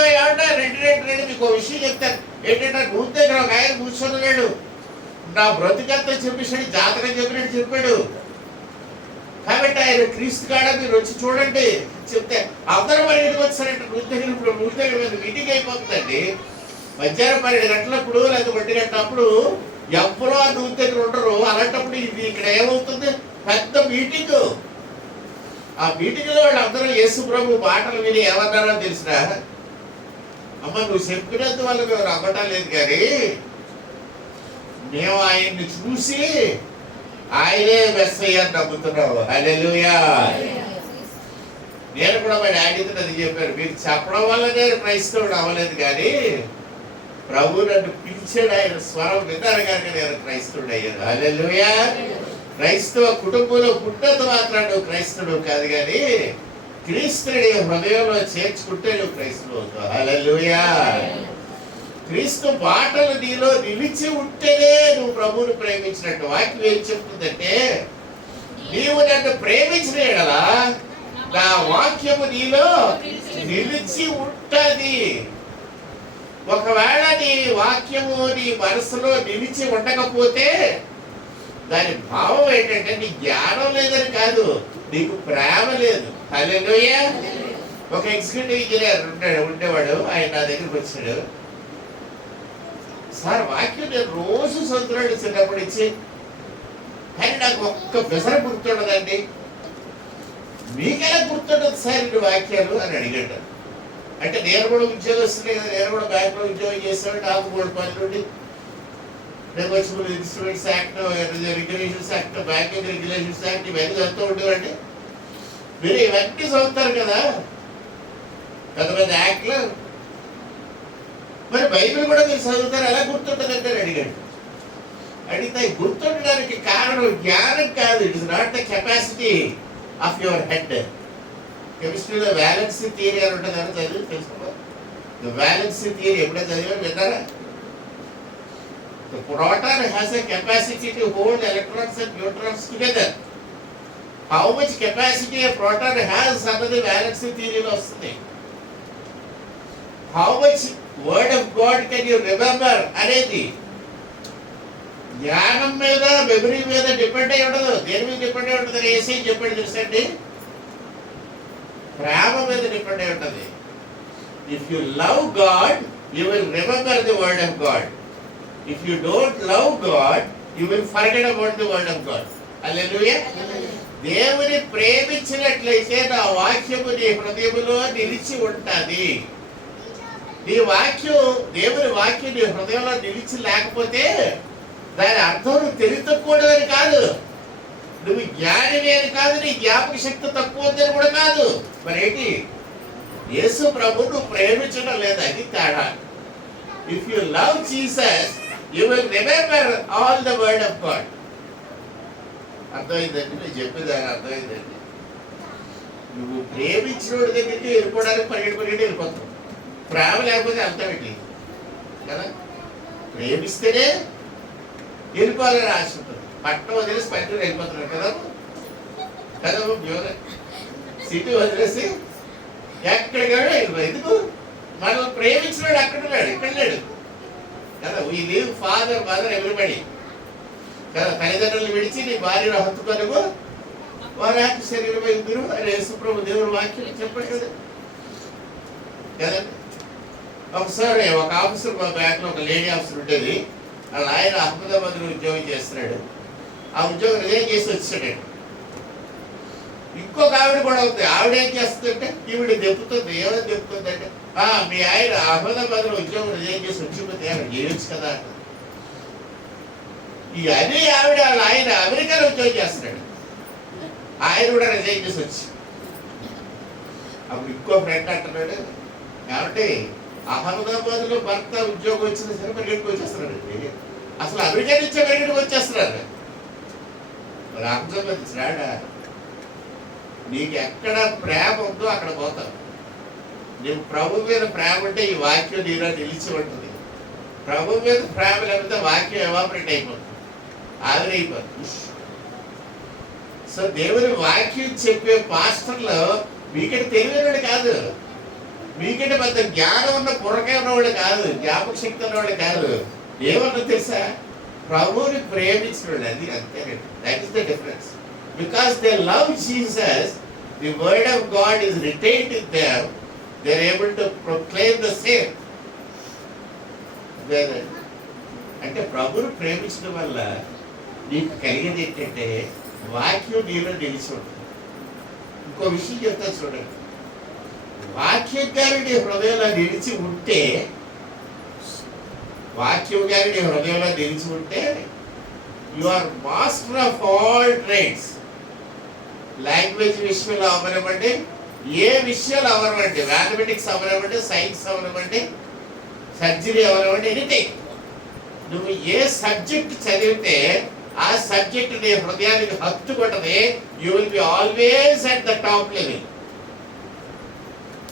రెండు మీకు ఒక విషయం చెప్తాను. ఏంటంటే రూత్ దగ్గర ఒక ఆయన కూర్చొని లేడు, నా బ్రతుకంతా చెప్పేసాడు, జాతకం చెప్పినట్టు చెప్పాడు. కాబట్టి ఆయన క్రీస్తు కాడ మీరు వచ్చి చూడండి చెప్తే అందరూ మరి ఇంటికి వచ్చారంటే రూత్ దగ్గర. ఇప్పుడు రూత్ దగ్గర మీద మీటింగ్ అయిపోతుందండి. మధ్యాహ్నం 12 గంటలప్పుడు లేదా 1 గంటలప్పుడు ఎవరో ఆ రూత్ దగ్గర ఉండరు. అలాంటప్పుడు ఇది ఇక్కడ ఏమవుతుంది? పెద్ద మీటింగ్. ఆ మీటింగ్ లో వాళ్ళందరూ యేసు ప్రభు మాటలు విని ఏమన్నారో తెలిసినా, అమ్మ నువ్వు చెప్పినందు వల్ల మేము నమ్మటం లేదు, కానీ మేము ఆయన్ని చూసి ఆయనే మెస్సయ్య అని నమ్ముతున్నాము. హల్లెలూయా. నేను కూడా మా డాడీతో అది చెప్పాను, మీరు చెప్పడం వల్ల నేను క్రైస్తవుడు అవ్వలేదు, కానీ ప్రభు నన్ను పిలిచాడు, ఆయన స్వరం విన్నారు కనుక నేను క్రైస్తవుడు అయ్యాను. హల్లెలూయా. క్రైస్తవ కుటుంబంలో పుట్టినంత మాత్రం నువ్వు క్రైస్తవుడు కాదు, కానీ క్రీస్తుని హృదయంలో చేర్చుకుంటే నువ్వు క్రైస్తవుడు అవుతావు. హల్లెలూయా. క్రీస్తు మాటలు నీలో నిలిచి ఉంటేనే నువ్వు ప్రభువుని ప్రేమించినట్టు. వాక్యం ఏం చెప్తుందంటే, నీవు నన్ను ప్రేమించిన యెడల నా వాక్యము నీలో నిలిచి ఉంటది. ఒకవేళ నీ వాక్యము నీ మనసులో నిలిచి ఉండకపోతే దాని భావం ఏంటంటే నీ జ్ఞానం లేదని కాదు, నీకు ప్రేమ లేదు. హల్లెలూయా. ఒక ఎగ్జిక్యూటివ్ ఇంజనీర్ ఉండేవాడు. ఆయన నా దగ్గరికి వచ్చాడు, సార్ వాక్యం నేను రోజు చదువుతున్నాడు చిన్నప్పటి నుంచి, కానీ నాకు ఒక్క బెసర గుర్తుండదండి. మీకెలా గుర్తుండదు సార్ ఇన్ని వాక్యాలు అని అడిగాడు. అంటే నేను కూడా ఉద్యోగం వస్తుంది కదా, నేను కూడా బ్యాంకులో ఉద్యోగం చేస్తాను, నాకు 3 పనులు ఉండి negotiable instruments act, regulations act, banking regulations act ఇవన్నీ చదువుతూ ఉండేవండి. మీరు ఇవన్నీ చదువుతారు కదా పెద్ద పెద్ద యాక్ట్లు, మరి బైబిల్ కూడా మీరు చదువుతారు, ఎలా గుర్తుంటుందంటే అడిగాడు. అడిగితే గుర్తుండడానికి కారణం జ్ఞానం కాదు. It is not the capacity of your head. కెమిస్ట్రీలో వ్యాలెన్సీ థియరీ అని ఉంటుంది, అని చదివి తెలుసుకో. వ్యాలెన్సీ థియరీ ఎప్పుడైనా చదివా విన్నారా? The proton has a capacity to hold electrons and neutrons together. How much capacity a proton has అన్నది valence థియరీలో వస్తుంది. How much word of God can you remember అనేది జ్ఞానం మీద మెమరీ మీద డిపెండ్ అయి ఉండదు. దేని మీద డిపెండ్ అయి ఉంటుంది? ఏసీ చెప్పాడు తెలుసండి, ప్రేమ మీద డిపెండ్ అయి ఉంటుంది. If you love God you will remember the word of God. If you don't love God you will forget about the word of God. Hallelujah. దేవుని ప్రేమించినట్లయితే నా వాక్యము నీ హృదయములో నిలిచి ఉంటుంది. నీ వాక్యం, దేవుని వాక్యం నీ హృదయంలో నిలిచి లేకపోతే దాని అర్థం నువ్వు తెలివి తక్కువని కాదు, నువ్వు జ్ఞానివి అని కాదు, నీ జ్ఞాపక శక్తి తక్కువ ఉందని కూడా కాదు. మరి ఏంటి? యేసు ప్రభు నువ్వు ప్రేమించడం లేదు, అది తేడా. If you love Jesus you will remember all the word of God. అర్థమైందండి? నేను చెప్పేదాన్ని అర్థమైందండి. నువ్వు ప్రేమించినోడి దగ్గరికి వెళ్ళిపోవడానికి పరిగెట్టి వెళ్ళిపోతావు. ప్రేమ లేకపోతే అర్థం ఏంటి కదా? ప్రేమిస్తేనే వెళ్ళిపోవాలని ఆశ ఉంటుంది. పట్టణం వదిలేసి పల్లెటూరు వెళ్ళిపోతున్నారు కదా కదా సిటీ వదిలేసి ఎక్కడికి వెళ్ళిపో. ఎందుకు? మనం ప్రేమించినాడు అక్కడ ఉన్నాడు, ఇక్కడ లేడు కదా. We leave father mother everybody కదా. తల్లిదండ్రులు విడిచి నీ భార్యను హత్తుకొనుకో, వారి ఆత్మ శరీరం వెళ్తురు అని యేసుప్రభు దేవుడు వాక్యం చెప్పాడు కదా కదండి. ఒకసారి ఒక ఆఫీసర్, మా బ్యాంక్లో ఒక లేడీ ఆఫీసర్ ఉండేది. వాళ్ళ ఆయన అహ్మదాబాద్లో ఉద్యోగం చేస్తున్నాడు. ఆ ఉద్యోగం రిజైన్ చేసి వచ్చాడు. ఇంకొక ఆవిడ కూడా ఉంది. ఆవిడ ఏం చేస్తుందంటే ఈవిడ దెప్పుతుంది. ఏమైనా దెప్పుతుందంటే మీ ఆయన అహ్మదాబాద్లో ఉద్యోగం రిజైన్ చేసి వచ్చిపోతే ఆవిడ చేయొచ్చు కదా. ఈ అదే ఆవిడ వాళ్ళ ఆయన అమెరికాలో ఉద్యోగం చేస్తున్నాడు. ఆయన కూడా రిజైన్ చేసి వచ్చి అప్పుడు ఇంకో ఫ్రెండ్ అంటున్నాడు, కాబట్టి అహ్మదాబాద్లో భర్త ఉద్యోగం వచ్చిన సరే పరిగెట్టుకు వచ్చేస్తున్నాడండి. అసలు అమెరికా నుంచే పరిగెట్టుకు వచ్చేస్తున్నారు. అహ్మదాబాద్ రాడా? నీకు ఎక్కడ ప్రేమ ఉందో అక్కడ పోతావు. నీకు ప్రభు మీద ప్రేమ ఉంటే ఈ వాక్యం నీలో నిలిచి ఉంటుంది. ప్రభు మీద ప్రేమ లేకపోతే వాక్యం ఎవాపరేట్ అయిపోతుంది, ఆవిరైపోతుంది. సో దేవుని వాక్యం చెప్పే పాస్టర్లో మీకంటే తెలివైనవాడు కాదు, మీకంటే పెద్ద జ్ఞానం ఉన్న బుర్రకాయ ఉన్నవాడు కాదు, జ్ఞాపక శక్తి ఉన్నవాడు కాదు. ఏమన్నా తెలుసా? ప్రభువుని ప్రేమించినవాడు. అది అంతేనండి. That is the difference. Because they love Jesus, the word of God is retained in them, they are able to proclaim the same. అంటే ప్రభువుని ప్రేమించడం వల్ల నీకు కలిగేది ఏంటంటే వాక్యం నీలో నిలిచి ఉంటుంది. ఇంకో విషయం చెప్తాను చూడండి. వాక్యం గారి నీ హృదయంలో నిలిచి ఉంటే, వాక్యం గారి నీ హృదయంలో నిలిచి ఉంటే you are master of all trades. Language విషయంలో అవనివ్వండి, ఏ విషయాలు అవనివ్వండి, మ్యాథమెటిక్స్ అవనివ్వండి, సైన్స్ అవనివ్వండి, సర్జరీ అవనివ్వండి, ఎనీథింగ్. నువ్వు ఏ సబ్జెక్ట్ చదివితే ఆ సబ్జెక్ట్ నీ హృదయానికి హత్తుకుంటది. You will be always at the top level.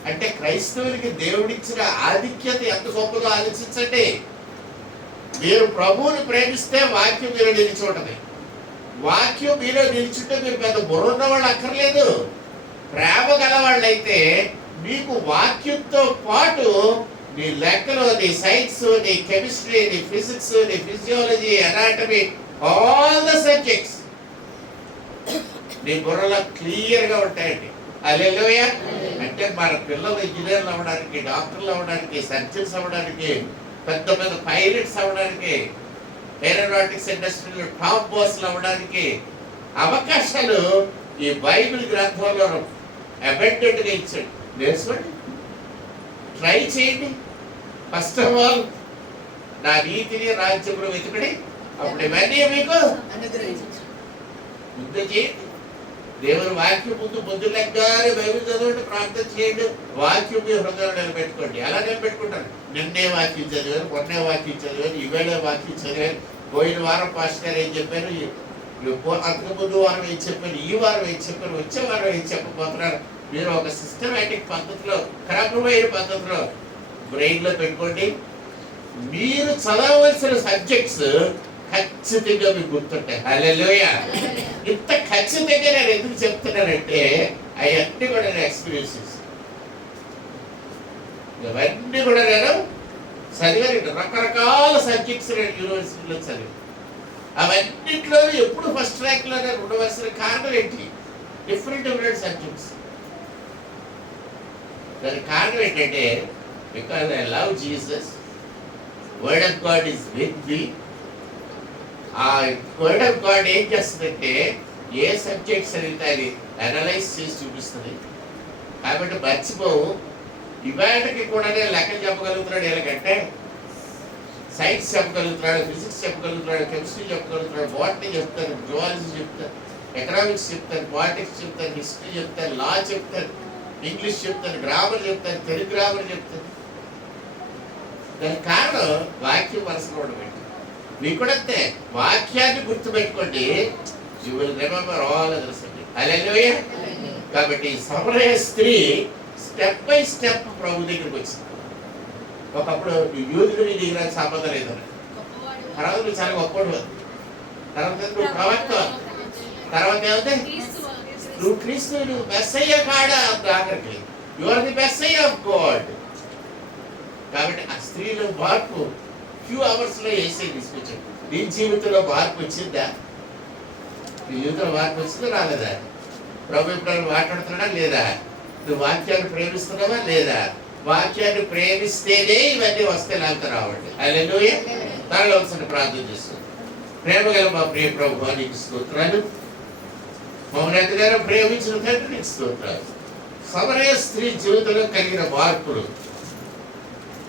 అంటే క్రైస్తవునికి దేవుడిచ్చిన ఆధిక్యత ఎంత గొప్పగా ఆలోచించండి. మీరు ప్రభువుని ప్రేమిస్తే వాక్యం మీలో నిలిచి ఉంటుంది. వాక్యం మీలో నిలిచుంటే మీరు పెద్ద బుర్ర ఉన్న వాళ్ళు అక్కర్లేదు. ప్రేమ గలవాళ్ళు అయితే మీకు వాక్యంతో పాటు నీ లెక్కలు, నీ సైన్స్, నీ కెమిస్ట్రీ, నీ ఫిజిక్స్, నీ physiology, anatomy, all the subjects నీ బుర్రలో క్లియర్గా ఉంటాయండి. హల్లెలూయా. అంటే మన పిల్లలు ఇంజనీర్లు అవ్వడానికి, డాక్టర్లు అవ్వడానికి, సర్జన్స్ అవ్వడానికి, పెద్ద పెద్ద పైలట్స్ అవ్వడానికి, ఏరోనాటిక్స్ ఇండస్ట్రీలో టాప్ బాస్లు అవ్వడానికి అవకాశాలు ఈ బైబిల్ గ్రంథంలో అబెండెంట్గా ఇచ్చాడు. నేర్చుకోండి, ట్రై చేయండి. ఫస్ట్ ఆఫ్ ఆల్ నా నీతిని రాజ్యంలో వెతుకడి, అప్పుడు ఇవన్నీ మీకు ముందు చేయండి. దేవుని వాక్యం ముందు బుద్ధి లెగ్గానే బైబిల్ చదవండి, ప్రార్థన చేయండి, వాక్యం మీ హృదయంలో నిలబెట్టుకోండి. ఎలా నిలబెట్టుకుంటారు? నిన్నే వాక్యం చదివారు, మొన్నే వాక్యం చదివారు, ఈవేళ వాక్యం చదివారు, పోయిన వారం పాస్టర్ గారు ఏం చెప్పారు, అంతకు ముందు వారం ఏం చెప్పారు, ఈ వారం ఏం చెప్పారు, వచ్చే వారం ఏం చెప్పబోతున్నారు. మీరు ఒక సిస్టమేటిక్ పద్ధతిలో, క్రమమైన పద్ధతిలో బ్రెయిన్లో పెట్టుకోండి. మీరు చదవవలసిన సబ్జెక్ట్స్ ఖచ్చితంగా మీకు గుర్తుంటాయి. హల్లెలూయా. ఇంత ఖచ్చితంగా నేను ఎందుకు చెప్తున్నానంటే అవన్నీ కూడా నేను ఎక్స్పీరియన్సెస్, ఇవన్నీ కూడా నేను చదివాను. రకరకాల సబ్జెక్ట్స్ నేను యూనివర్సిటీలో చదివాను. అవన్నింటిలో ఎప్పుడు ఫస్ట్ ర్యాంక్లో నేను ఉండవలసిన కారణం ఏంటి? Different subjects. దానికి కారణం ఏంటంటే because I love Jesus, word of God is with me. ఆ వర్డ్ ఆఫ్ గాడ్ ఏం చేస్తుందంటే ఏ సబ్జెక్ట్స్ అడిగితే అది అనలైజ్ చేసి చూపిస్తుంది. కాబట్టి మర్చిపోవు. ఇవాటికి కూడా లెక్కలు చెప్పగలుగుతున్నాడు. ఎలాగంటే సైన్స్ చెప్పగలుగుతున్నాడు, ఫిజిక్స్ చెప్పగలుగుతున్నాడు, కెమిస్ట్రీ చెప్పగలుగుతున్నాడు, బాటనీ చెప్తారు, జువాలజీ చెప్తారు, ఎకనామిక్స్ చెప్తారు, పాలిటిక్స్ చెప్తారు, హిస్టరీ చెప్తారు, లా చెప్తారు, ఇంగ్లీష్ చెప్తారు, గ్రామర్ చెప్తారు, తెలుగు గ్రామర్ చెప్తారు. దానికి కారణం వాక్యం మనసులో ఉండబెట్టి. మీకు కూడా అంతే, వాక్యాన్ని గుర్తుపెట్టుకోండి. You will remember all other subject. Hallelujah. కాబట్టి సమరయ స్త్రీ స్టెప్ బై స్టెప్ ప్రభు దగ్గరికి వచ్చింది. ఒకప్పుడు యూదుడు నీ దగ్గర సంబంధం లేదని, తర్వాత నువ్వు చాలా గొప్పడు, తర్వాత నువ్వు ప్రవక్త, తర్వాత ఏమంటే నువ్వు క్రీస్తు, నువ్వు మెస్సయ్య కాడా ఆఖరికి you are the messiah of God. కాబట్టి ఆ స్త్రీలో మార్పు ఫ్యూ అవర్స్ లో వేసే తీసుకొచ్చాడు. నీ జీవితంలో మార్పు వచ్చిందా? నీ జీవితంలో మార్పు వచ్చిందా రాలేదా? ప్రభు ఎప్పుడైనా మాట్లాడుతున్నాడా లేదా? నువ్వు వాక్యాన్ని ప్రేమిస్తున్నావా లేదా? వాక్యాన్ని ప్రేమిస్తేనే ఇవన్నీ వస్తే నాకు రావండి. హల్లెలూయా. తనలో ఒకసారి ప్రార్థన చేస్తుంది. ప్రేమ గల మా ప్రియ ప్రభు నీకు స్తోత్రాలు. మమ్మల్ని ఎంతగానో ప్రేమించిన తండ్రి నీకు స్తోత్రాలు. సమరయ స్త్రీ జీవితంలో కలిగిన మార్పులు,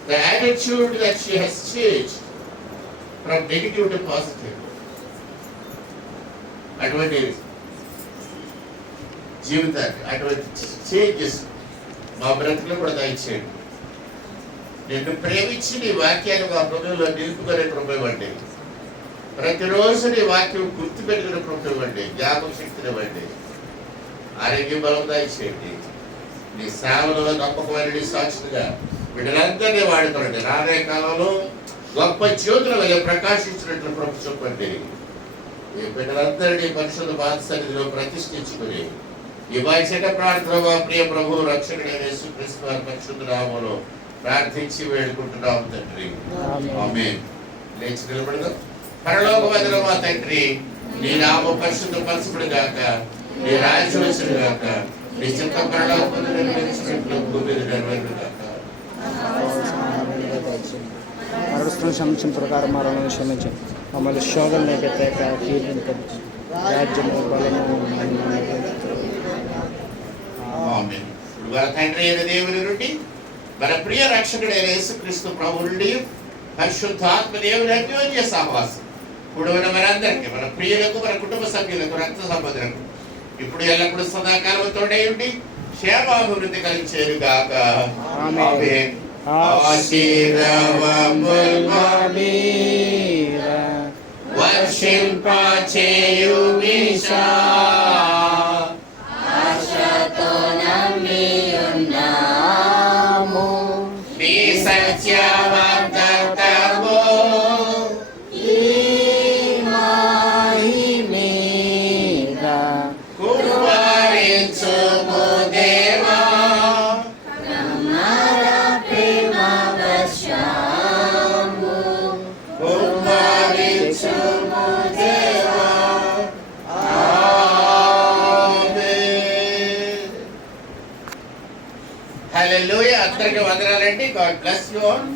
the attitude that she has changed from negative to positive, అటువంటి జీవితాన్ని, అటువంటి చేంజెస్ మా బ్రతుకులో కూడా దయచేయండి. నిన్ను ప్రేమించి నీ వాక్యాన్ని మా హృదయంలో నిలుపుకునే కృప ఇవ్వండి. ప్రతిరోజు నీ వాక్యం గుర్తుపెట్టుకునే కృప ఇవ్వండి. జ్ఞాపక శక్తిని ఇవ్వండి. ఆరోగ్య బలం దయచేయండి. నీ సేవలో నమ్మకమైన నీ సాక్షిగా వీళ్ళందరినీ వాడుకోండి. రాబోయే కాలంలో గొప్ప జ్యోతుల వల్ల ప్రకాశించినట్లు కృప చూపండి. ఈ బిడ్డలందరినీ పరిశుద్ధ బాధసన్నిధిలో ప్రతిష్ఠించుకుని ఈ బాధ్యత ప్రార్థన మా ప్రియ ప్రభు రక్షకుడైన యేసుక్రీస్తు వారి పరిశుద్ధ నామములో ప్రార్థించి వేడుకుంటున్నాము తండ్రి. ఆమేన్. లేచి నిలబడదాం. పరలోకమందున మా తండ్రి, నీ నామం పరిశుద్ధపరచబడును గాక, నీ రాజ్యం వచ్చును గాక, నీ చిత్తం పరలోకమందు నెరవేర్చినట్లు భూమి మీద నెరవేరును గాక. మరణం క్షమించిన ప్రకారం మరణం క్షమించండి. మమ్మల్ని శోధన కీర్తించండి. రాజ్యము బలము ఆమేన్. ఇప్పుడు మన తండ్రి అయిన దేవుని నుండి, మన ప్రియ రక్షకుడైన యేసుక్రీస్తు ప్రభు నుండి, పరిశుద్ధాత్మ దేవుని అన్యోన్య సహవాసం ఇప్పుడు మనందరికీ, మన ప్రియులకు, మన కుటుంబ సభ్యులకు, రక్త సంబంధులకు ఇప్పుడు ఎల్లప్పుడు సదాకాలం తోడై ఉండి క్షేమాభివృద్ధి కలిగించేది గాక. ఆమేన్. వర్షింపచేయుమీశా, ఆశతో నమ్మియున్నాము, నీ సత్యవంతము ఈ మహిమీద కుమ్మరించుము దేవా, నమ్మర ప్రేమ వర్షము కుమ్మరించుము దేవా. ఆమేన్. హల్లెలూయా. అందరికీ వందనాలండి. God bless you all.